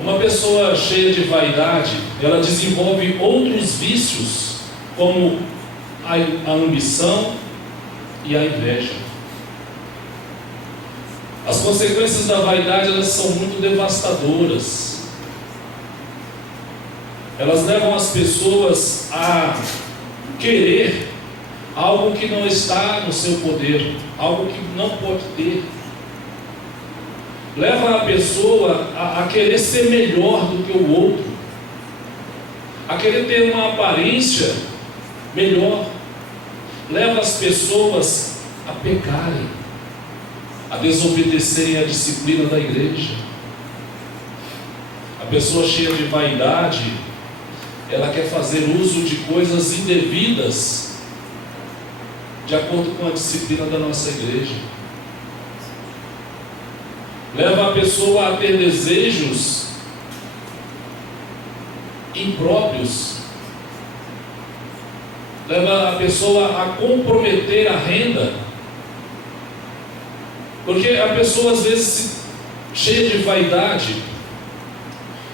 Uma pessoa cheia de vaidade, ela desenvolve outros vícios, como a ambição e a inveja. As consequências da vaidade, elas são muito devastadoras. Elas levam as pessoas a querer algo que não está no seu poder, algo que não pode ter. Leva a pessoa a querer ser melhor do que o outro, a querer ter uma aparência melhor. Leva as pessoas a pecarem, a desobedecerem a disciplina da igreja. A pessoa cheia de vaidade, ela quer fazer uso de coisas indevidas, de acordo com a disciplina da nossa igreja. Leva a pessoa a ter desejos impróprios. Leva a pessoa a comprometer a renda. Porque a pessoa, às vezes, cheia de vaidade,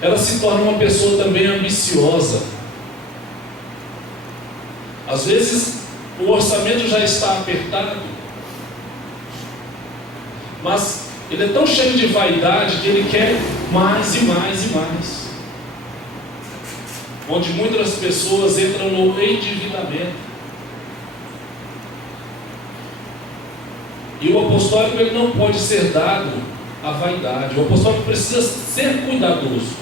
ela se torna uma pessoa também ambiciosa. Às vezes, o orçamento já está apertado, mas ele é tão cheio de vaidade que ele quer mais e mais e mais. Onde muitas pessoas entram no endividamento. E o apostólico, ele não pode ser dado à vaidade. O apostólico precisa ser cuidadoso.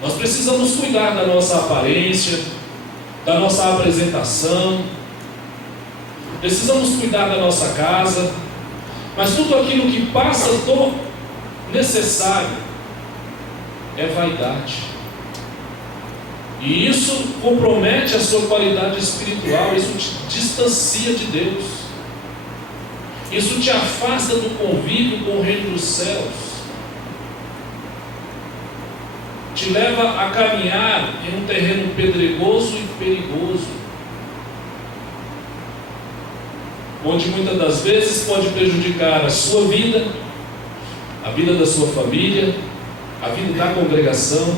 Nós precisamos cuidar da nossa aparência, da nossa apresentação. Precisamos cuidar da nossa casa. Mas tudo aquilo que passa do necessário é vaidade. E isso compromete a sua qualidade espiritual, isso te distancia de Deus. Isso te afasta do convívio com o reino dos céus. Te leva a caminhar em um terreno pedregoso e perigoso, onde muitas das vezes pode prejudicar a sua vida, a vida da sua família, a vida da congregação.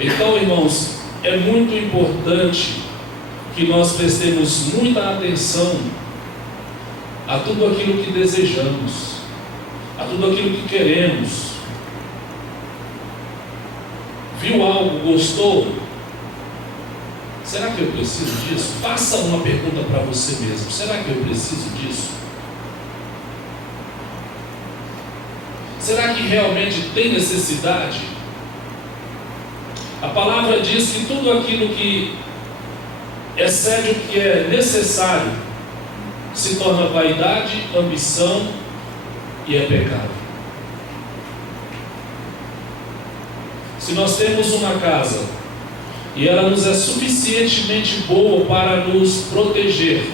Então, irmãos, é muito importante que nós prestemos muita atenção a tudo aquilo que desejamos, a tudo aquilo que queremos. Viu algo, gostou? Será que eu preciso disso? Faça uma pergunta para você mesmo: será que eu preciso disso? Será que realmente tem necessidade? A palavra diz que tudo aquilo que excede o que é necessário se torna vaidade, ambição e é pecado. Se nós temos uma casa e ela nos é suficientemente boa para nos proteger,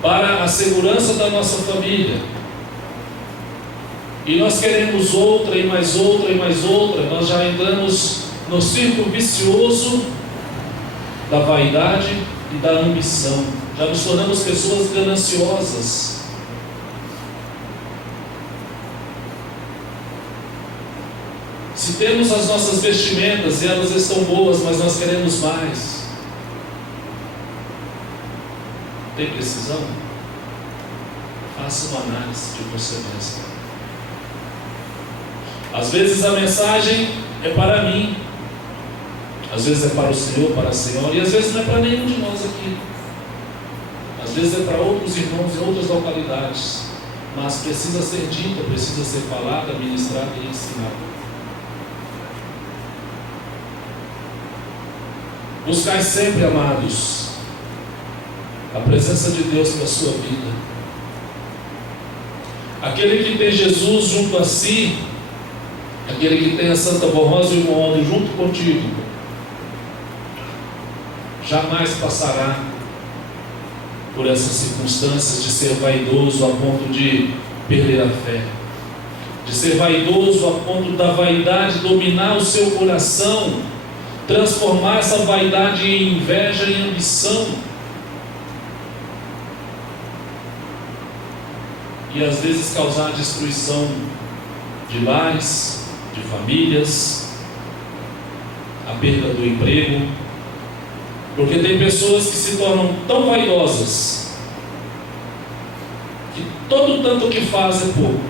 para a segurança da nossa família, e nós queremos outra e mais outra e mais outra, nós já entramos no círculo vicioso da vaidade e da ambição. Já nos tornamos pessoas gananciosas. Se temos as nossas vestimentas e elas estão boas, mas nós queremos mais, tem precisão? Faça uma análise de você mesmo. Às vezes a mensagem é para mim, às vezes é para o Senhor, para a Senhora, e às vezes não é para nenhum de nós aqui. Às vezes é para outros irmãos em outras localidades, mas precisa ser dita, precisa ser falada, ministrada e ensinada. Buscai sempre, amados, a presença de Deus para a sua vida. Aquele que tem Jesus junto a si, aquele que tem a Santa Borrosa e o Mondo junto contigo, jamais passará por essas circunstâncias de ser vaidoso a ponto de perder a fé, de ser vaidoso a ponto da vaidade dominar o seu coração, transformar essa vaidade em inveja e ambição. e às vezes causar destruição de lares, de famílias, a perda do emprego, porque tem pessoas que se tornam tão vaidosas que todo tanto que faz é pouco.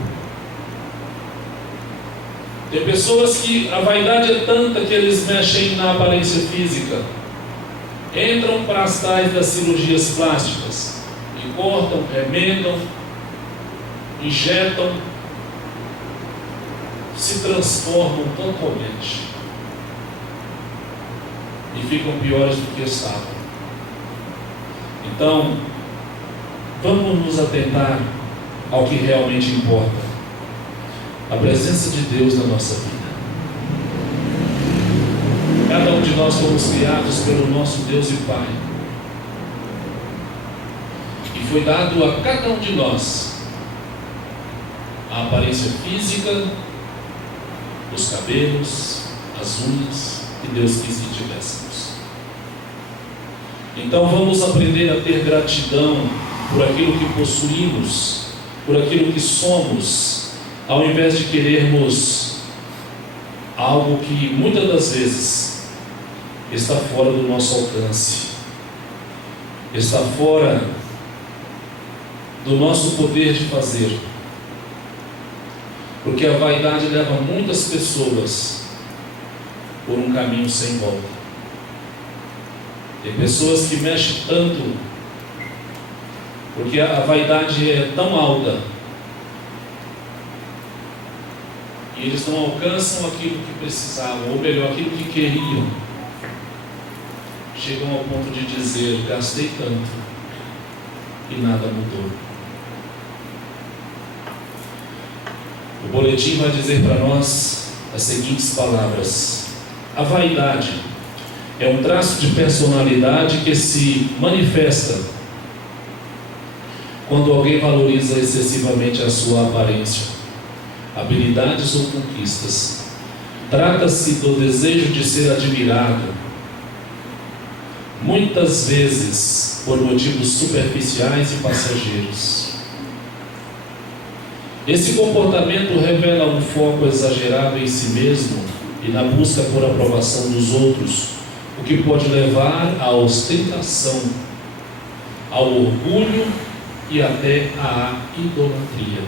Tem pessoas que a vaidade é tanta que eles mexem na aparência física, entram para as tais das cirurgias plásticas e cortam, remendam, injetam, se transformam totalmente e ficam piores do que estavam. Então, vamos nos atentar ao que realmente importa: a presença de Deus na nossa vida. Cada um de nós fomos criados pelo nosso Deus e Pai, e foi dado a cada um de nós a aparência física, os cabelos, as unhas que Deus quis que tivéssemos. Então vamos aprender a ter gratidão por aquilo que possuímos, por aquilo que somos, ao invés de querermos algo que muitas das vezes está fora do nosso alcance, está fora do nosso poder de fazer, porque a vaidade leva muitas pessoas por um caminho sem volta. Tem pessoas que mexem tanto, porque a vaidade é tão alta, e eles não alcançam aquilo que precisavam, ou melhor, aquilo que queriam. Chegam ao ponto de dizer: gastei tanto e nada mudou. O boletim vai dizer para nós as seguintes palavras: a vaidade é um traço de personalidade que se manifesta quando alguém valoriza excessivamente a sua aparência, habilidades ou conquistas. Trata-se do desejo de ser admirado, muitas vezes por motivos superficiais e passageiros. Esse comportamento revela um foco exagerado em si mesmo e na busca por aprovação dos outros, o que pode levar à ostentação, ao orgulho e até à idolatria.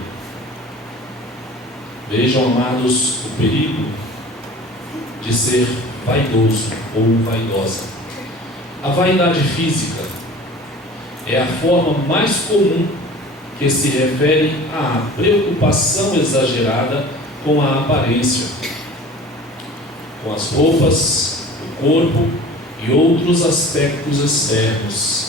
Vejam, amados, o perigo de ser vaidoso ou vaidosa. A vaidade física é a forma mais comum que se refere à preocupação exagerada com a aparência, com as roupas, o corpo e outros aspectos externos.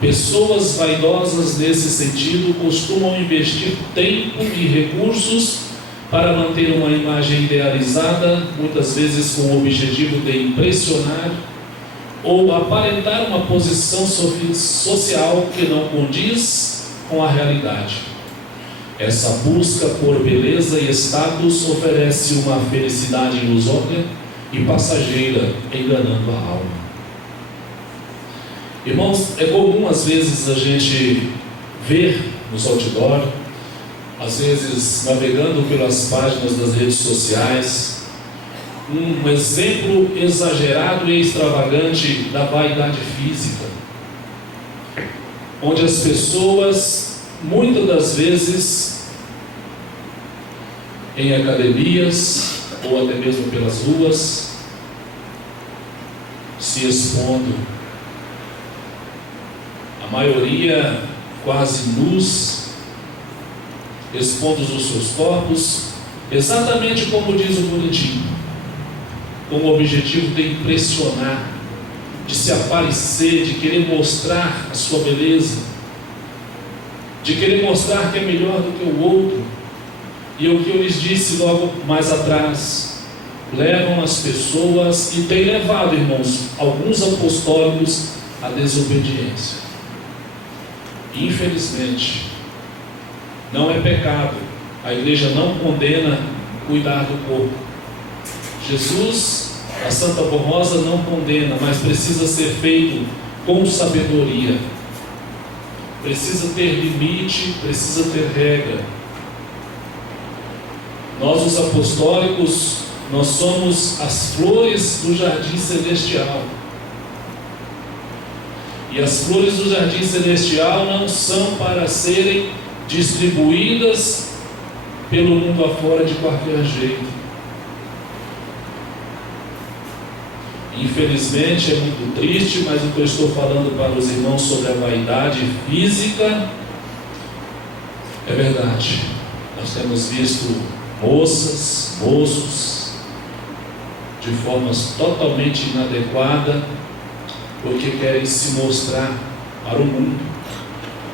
Pessoas vaidosas nesse sentido costumam investir tempo e recursos para manter uma imagem idealizada, muitas vezes com o objetivo de impressionar ou aparentar uma posição social que não condiz com a realidade. Essa busca por beleza e status oferece uma felicidade ilusória e passageira, enganando a alma. Irmãos, é comum às vezes a gente ver nos outdoor, às vezes navegando pelas páginas das redes sociais, um exemplo exagerado e extravagante da vaidade física, onde as pessoas, muitas das vezes, em academias ou até mesmo pelas ruas, se expondo, a maioria quase nus, expondo os seus corpos, exatamente como diz o boletim, com o objetivo de impressionar, de se aparecer, de querer mostrar a sua beleza, de querer mostrar que é melhor do que o outro. E é o que eu lhes disse logo mais atrás: levam as pessoas e tem levado, irmãos, alguns apostólicos à desobediência. Infelizmente, não é pecado, a igreja não condena cuidar do corpo. Jesus, a Santa Formosa, não condena, mas precisa ser feito com sabedoria. precisa ter limite, precisa ter regra. Nós, os apostólicos, nós somos as flores do jardim celestial. E as flores do jardim celestial não são para serem distribuídas pelo mundo afora de qualquer jeito. Infelizmente é muito triste, mas o que eu estou falando para os irmãos sobre a vaidade física é verdade. Nós temos visto moças, moços, de formas totalmente inadequadas, porque querem se mostrar para o mundo,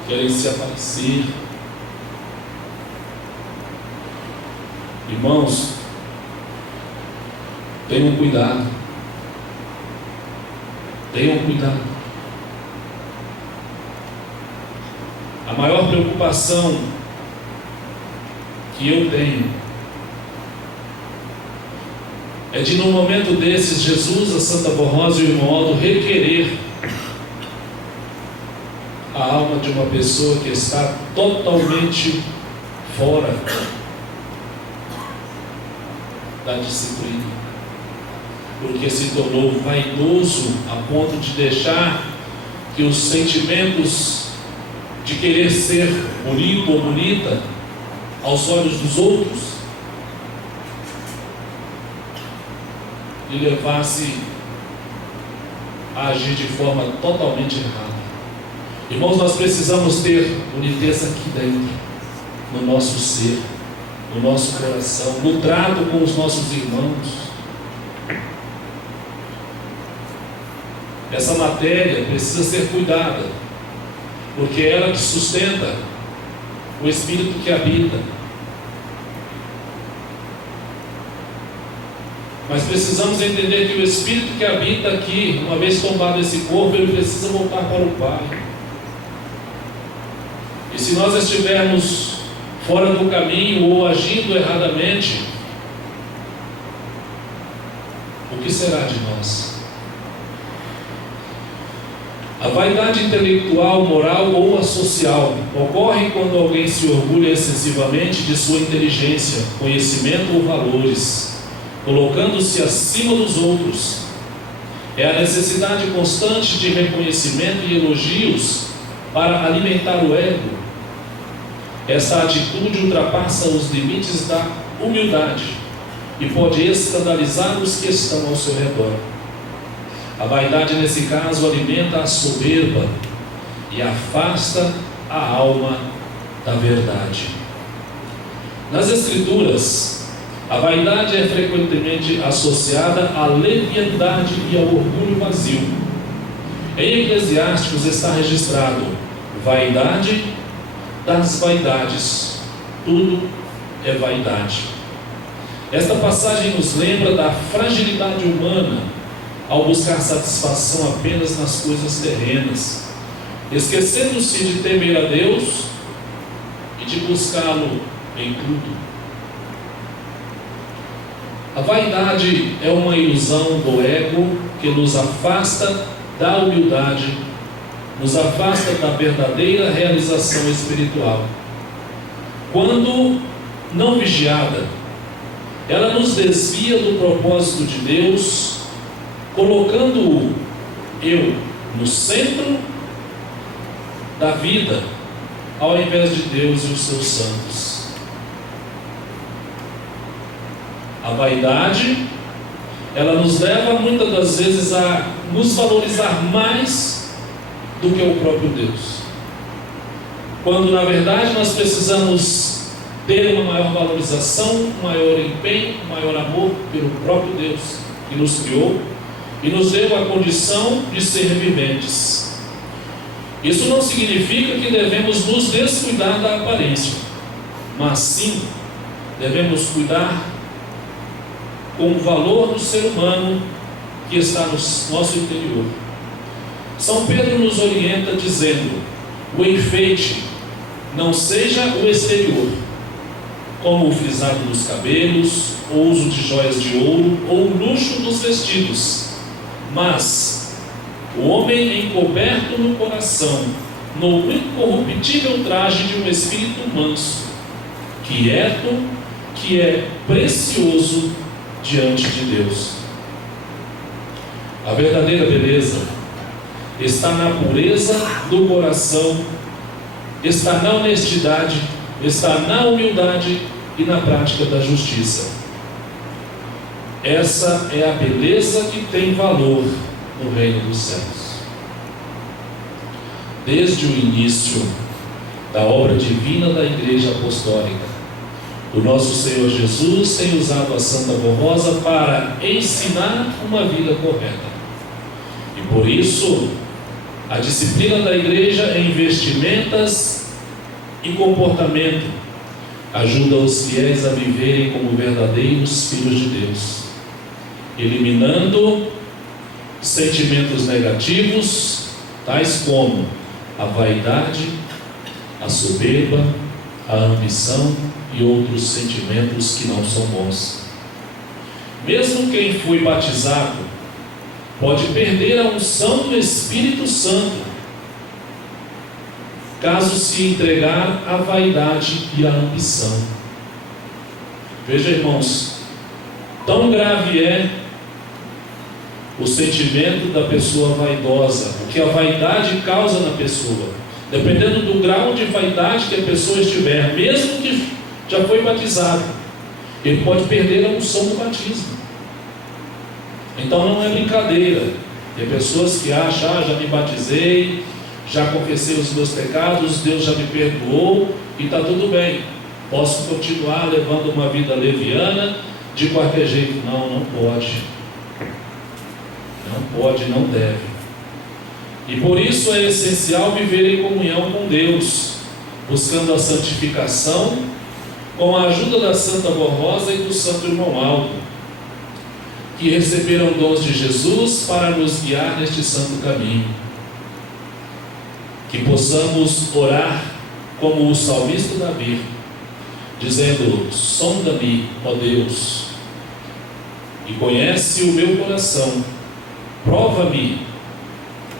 querem se aparecer. Irmãos, tenham cuidado. Tenham cuidado. A maior preocupação que eu tenho é de, num momento desses, Jesus, a Santa Formosa e o irmão Aldo requerer a alma de uma pessoa que está totalmente fora da disciplina, porque se tornou vaidoso a ponto de deixar que os sentimentos de querer ser bonito ou bonita aos olhos dos outros lhe levasse a agir de forma totalmente errada. Irmãos, nós precisamos ter boniteza aqui dentro, no nosso ser, no nosso coração, no trato com os nossos irmãos. Essa matéria precisa ser cuidada, porque é ela que sustenta o Espírito que habita. Mas precisamos entender que o Espírito que habita aqui, uma vez tombado esse corpo, ele precisa voltar para o Pai. E se nós estivermos fora do caminho ou agindo erradamente, o que será de nós? A vaidade intelectual, moral ou a social ocorre quando alguém se orgulha excessivamente de sua inteligência, conhecimento ou valores, colocando-se acima dos outros. É a necessidade constante de reconhecimento e elogios para alimentar o ego. Essa atitude ultrapassa os limites da humildade e pode escandalizar os que estão ao seu redor. A vaidade, nesse caso, alimenta a soberba e afasta a alma da verdade. Nas Escrituras, a vaidade é frequentemente associada à leviandade e ao orgulho vazio. Em Eclesiásticos está registrado: vaidade das vaidades, tudo é vaidade. Esta passagem nos lembra da fragilidade humana ao buscar satisfação apenas nas coisas terrenas, esquecendo-se de temer a Deus e de buscá-lo em tudo. A vaidade é uma ilusão do ego que nos afasta da humildade, nos afasta da verdadeira realização espiritual. Quando não vigiada, ela nos desvia do propósito de Deus, colocando o eu no centro da vida, ao invés de Deus e os seus santos. A vaidade, ela nos leva muitas das vezes a nos valorizar mais do que o próprio Deus, quando na verdade nós precisamos ter uma maior valorização, um maior empenho, um maior amor pelo próprio Deus que nos criou e nos deu a condição de ser viventes. Isso não significa que devemos nos descuidar da aparência, mas sim devemos cuidar com o valor do ser humano que está no nosso interior. São Pedro nos orienta dizendo: o enfeite não seja o exterior, como o frisado dos cabelos, o uso de joias de ouro ou o luxo dos vestidos, mas o homem encoberto no coração no incorruptível traje de um espírito manso, quieto, que é precioso diante de Deus. A verdadeira beleza está na pureza do coração, está na honestidade, está na humildade e na prática da justiça. Essa é a beleza que tem valor no reino dos céus. Desde o início da obra divina da Igreja Apostólica, o nosso Senhor Jesus tem usado a Santa Borrosa para ensinar uma vida correta. E por isso, a disciplina da Igreja em vestimentas e comportamento ajuda os fiéis a viverem como verdadeiros filhos de Deus, eliminando sentimentos negativos, tais como a vaidade, a soberba, a ambição e outros sentimentos que não são bons. Mesmo quem foi batizado pode perder a unção do Espírito Santo caso se entregar à vaidade e à ambição. Veja, irmãos, tão grave é o sentimento da pessoa vaidosa, o que a vaidade causa na pessoa. Dependendo do grau de vaidade que a pessoa estiver, mesmo que já foi batizado, ele pode perder a unção do batismo. Então não é brincadeira. Tem pessoas que acham, já me batizei, já confessei os meus pecados, Deus já me perdoou e está tudo bem, posso continuar levando uma vida leviana de qualquer jeito. Não pode, não deve. E por isso é essencial viver em comunhão com Deus, buscando a santificação com a ajuda da Santa Borrosa e do Santo Irmão Aldo, que receberam dons de Jesus para nos guiar neste santo caminho. Que possamos orar como o salmista Davi, dizendo: sonda-me, ó Deus, e conhece o meu coração, prova-me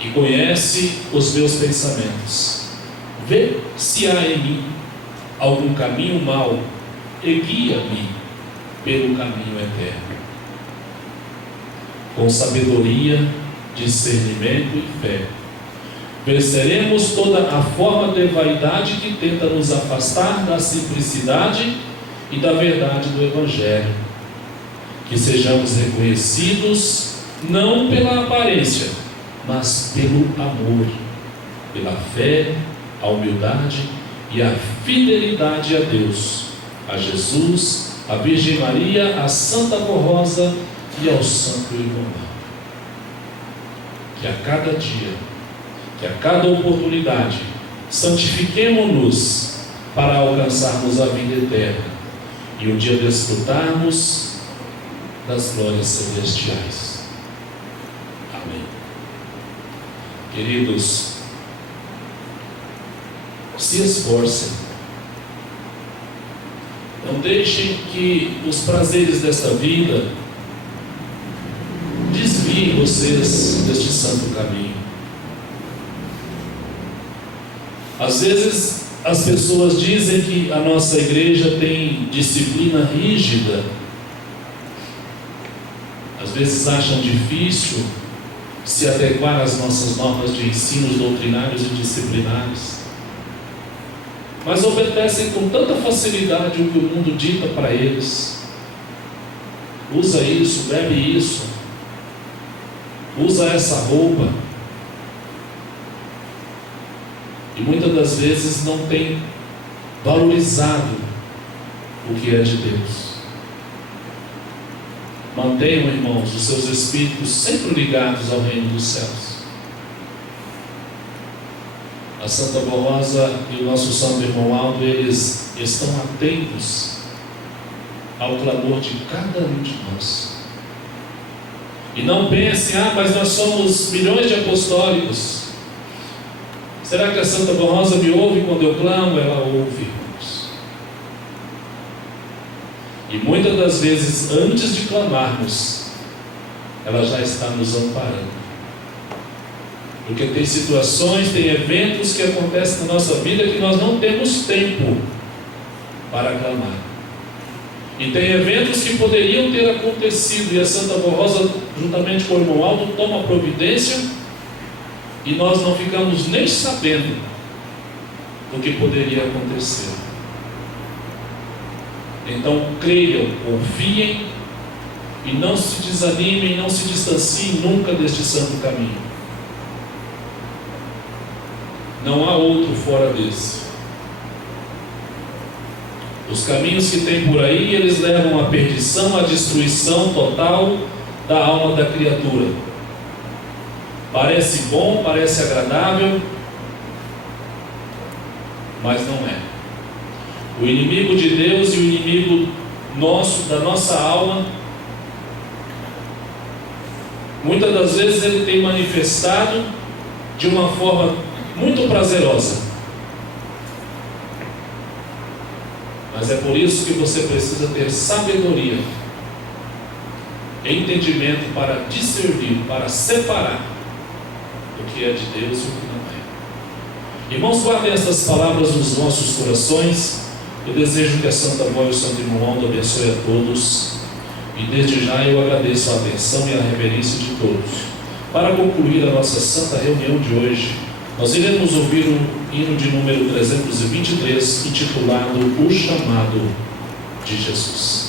e conhece os meus pensamentos, vê se há em mim algum caminho mau e guia-me pelo caminho eterno. Com sabedoria, discernimento e fé, venceremos toda a forma de vaidade que tenta nos afastar da simplicidade e da verdade do Evangelho. Que sejamos reconhecidos não pela aparência, mas pelo amor, pela fé, a humildade e a fidelidade a Deus, a Jesus, a Virgem Maria, a Santa Borrosa e ao Santo Irmão. Que a cada dia, que a cada oportunidade, santifiquemo-nos para alcançarmos a vida eterna e um dia desfrutarmos das glórias celestiais. Amém. Queridos, se esforcem. Não deixem que os prazeres desta vida desviem vocês deste santo caminho. Às vezes as pessoas dizem que a nossa igreja tem disciplina rígida. Às vezes acham difícil se adequar às nossas normas de ensinos doutrinários e disciplinares, mas obedecem com tanta facilidade o que o mundo dita para eles. Usa isso, bebe isso, usa essa roupa. E muitas das vezes não tem valorizado o que é de Deus. Mantenham, irmãos, os seus espíritos sempre ligados ao reino dos céus. A Santa Borrosa e o nosso Santo Irmão Aldo, eles estão atentos ao clamor de cada um de nós. E não pensem, mas nós somos milhões de apostólicos. Será que a Santa Borrosa me ouve quando eu clamo? Ela ouve, irmãos. E muitas das vezes, antes de clamarmos, ela já está nos amparando. Porque tem situações, tem eventos que acontecem na nossa vida que nós não temos tempo para clamar. E tem eventos que poderiam ter acontecido e a Santa Vó Rosa, juntamente com o irmão Aldo, toma providência e nós não ficamos nem sabendo do que poderia acontecer. Então creiam, confiem e não se desanimem, não se distanciem nunca deste santo caminho. Não há outro fora desse. Os caminhos que tem por aí, eles levam à perdição, à destruição total da alma da criatura. Parece bom, parece agradável, mas não é. O inimigo de Deus e o inimigo nosso, da nossa alma, muitas das vezes ele tem manifestado de uma forma muito prazerosa. Mas é por isso que você precisa ter sabedoria, entendimento para discernir, para separar o que é de Deus e o que não é. Irmãos, guardem estas palavras nos nossos corações. Eu desejo que a Santa Vó e o Santo Irmão Aldo abençoe a todos. E desde já eu agradeço a atenção e a reverência de todos. Para concluir a nossa santa reunião de hoje, nós iremos ouvir o hino de número 323, intitulado O Chamado de Jesus.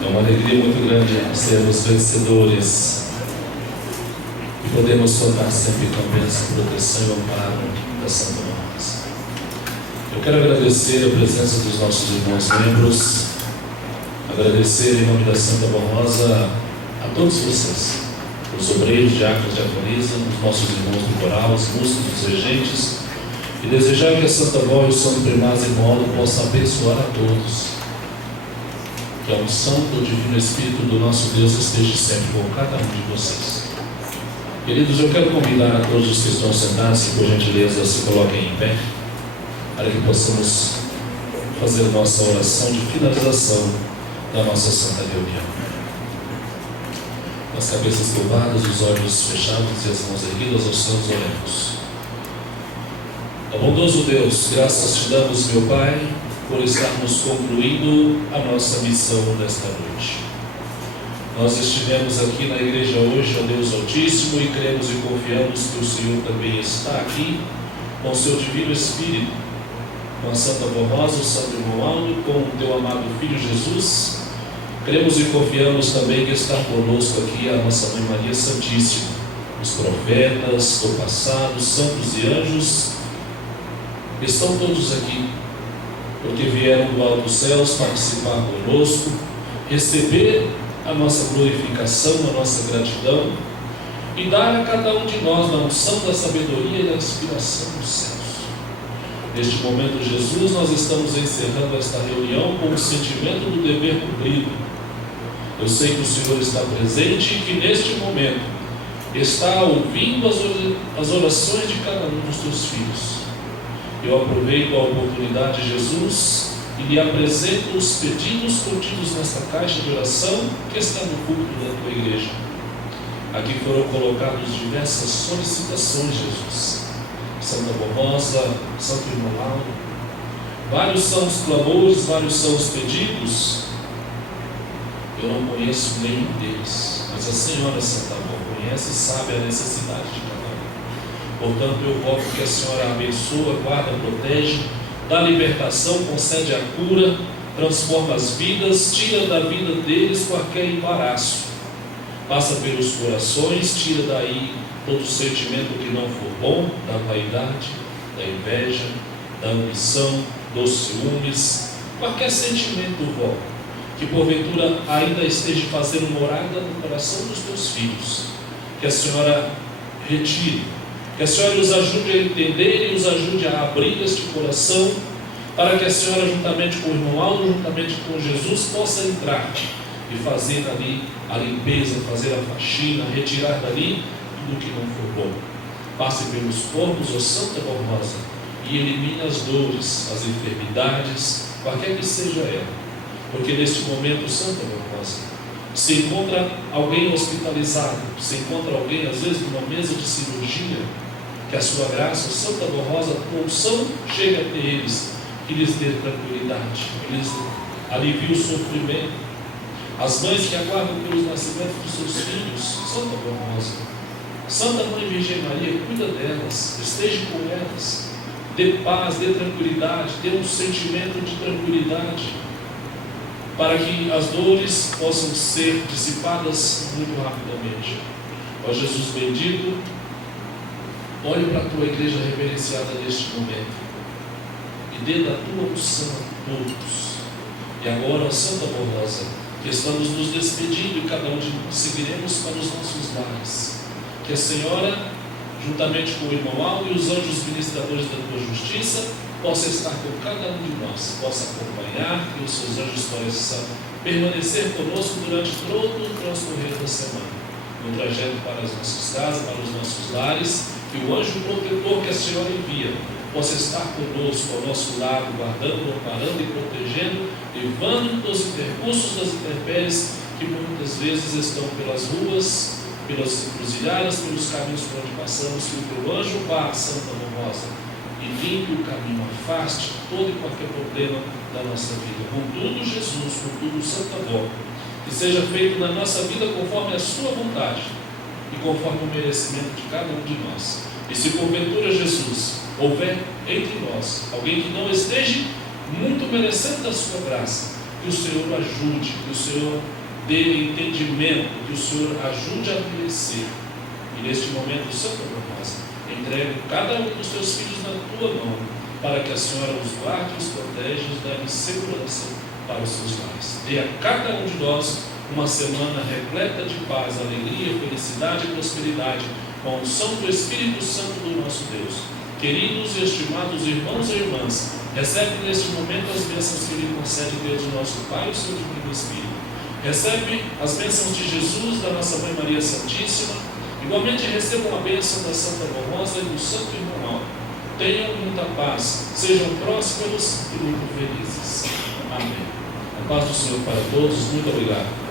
É uma alegria muito grande sermos vencedores e podemos contar sempre com a bênção, proteção e amparo da Santa Rosa. Eu quero agradecer a presença dos nossos irmãos membros, agradecer em nome da Santa Rosa a todos vocês, os obreiros, diáconos, diaconisa, os nossos irmãos do coral, os músicos, os regentes, e desejar que a Santa Vó e o Santo Primaz e Modo possam abençoar a todos. Que a unção do Divino Espírito do nosso Deus esteja sempre com cada um de vocês. Queridos, eu quero convidar a todos os que estão sentados, que por gentileza se coloquem em pé, para que possamos fazer nossa oração de finalização da nossa Santa Reunião. Com as cabeças curvadas, os olhos fechados e as mãos erguidas aos céus, oremos. Ó bondoso Deus, graças te damos, meu Pai, por estarmos concluindo a nossa missão nesta noite. Nós estivemos aqui na igreja hoje, ó Deus Altíssimo, e cremos e confiamos que o Senhor também está aqui com o seu Divino Espírito, com a Santa Rosa, o Santo Irmão Aldo, com o teu amado Filho Jesus. Cremos e confiamos também que está conosco aqui a nossa Mãe Maria Santíssima, os profetas do passado, os santos e anjos, estão todos aqui, porque vieram do alto dos céus participar conosco, receber a nossa glorificação, a nossa gratidão, e dar a cada um de nós a unção da sabedoria e da inspiração dos céus. Neste momento, Jesus, nós estamos encerrando esta reunião com o sentimento do dever cumprido. Eu sei que o Senhor está presente e que neste momento está ouvindo as orações de cada um dos teus filhos. Eu aproveito a oportunidade, Jesus, e lhe apresento os pedidos contidos nesta caixa de oração que está no púlpito da tua igreja. Aqui foram colocadas diversas solicitações, Jesus. Santa Rosa, Santo Irmão Aldo. Vários são os clamores, vários são os pedidos. Eu não conheço nenhum deles, mas a Senhora Santa Ró conhece e sabe a necessidade de cada um. Portanto, eu voto que a Senhora abençoa, guarda, protege, dá libertação, concede a cura, transforma as vidas, tira da vida deles qualquer embaraço, passa pelos corações, tira daí todo sentimento que não for bom, da vaidade, da inveja, da ambição, dos ciúmes, qualquer sentimento, vó, que porventura ainda esteja fazendo morada no coração dos teus filhos, que a Senhora retire, que a Senhora os ajude a entender e os ajude a abrir este coração, para que a Senhora, juntamente com o irmão Aldo, juntamente com Jesus, possa entrar e fazer dali a limpeza, fazer a faxina, retirar dali tudo que não for bom. Passe pelos corpos, ó Santa Rosa, e elimine as dores, as enfermidades, qualquer que seja ela. Porque neste momento, Santa Rosa, se encontra alguém hospitalizado, se encontra alguém, às vezes, numa mesa de cirurgia, que a sua graça, Santa Rosa, com unção, chegue até eles, que lhes dê tranquilidade, que lhes alivie o sofrimento. As mães que aguardam pelos nascimentos dos seus filhos, Santa Rosa, Santa Mãe Virgem Maria, cuida delas, esteja com elas, dê paz, dê tranquilidade, dê um sentimento de tranquilidade, para que as dores possam ser dissipadas muito rapidamente. Ó Jesus bendito, olhe para a tua igreja reverenciada neste momento e dê da tua unção a todos. E agora, ó Santa Rosa, que estamos nos despedindo e cada um de nós seguiremos para os nossos lares. Que a Senhora, juntamente com o irmão Aldo e os anjos ministradores da tua justiça, possa estar com cada um de nós, possa acompanhar, que os seus anjos possam permanecer conosco durante todo o transcorrer da semana, no trajeto para as nossas casas, para os nossos lares, que o anjo protetor que a Senhora envia possa estar conosco, ao nosso lado, guardando, amparando e protegendo, livrando dos intercursos das intempéries que muitas vezes estão pelas ruas, pelas encruzilhadas, pelos caminhos por onde passamos. Que o teu anjo vá, Santa Rosa, e limpe o caminho, afaste todo e qualquer problema da nossa vida. Contudo, Jesus, contudo, Santa Vó, que seja feito na nossa vida conforme a sua vontade e conforme o merecimento de cada um de nós. E se porventura, Jesus, houver entre nós alguém que não esteja muito merecendo da sua graça, que que o Senhor ajude, que o Senhor dê entendimento, que o Senhor ajude a crescer. E neste momento, Santa Rosa, entregue cada um dos teus filhos na tua mão, para que a Senhora os guarde, os protege e os dê segurança para os seus lares. Dê a cada um de nós uma semana repleta de paz, alegria, felicidade e prosperidade, com a unção do Espírito Santo do nosso Deus. Queridos e estimados irmãos e irmãs, recebe neste momento as bênçãos que lhe concede Deus, o nosso Pai e o seu Divino Espírito. Recebe as bênçãos de Jesus, da nossa Mãe Maria Santíssima. Igualmente recebam a bênção da Santa Rosa e do Santo Irmão Mauro. Tenham muita paz, sejam prósperos e muito felizes. Amém. A paz do Senhor para todos. Muito obrigado.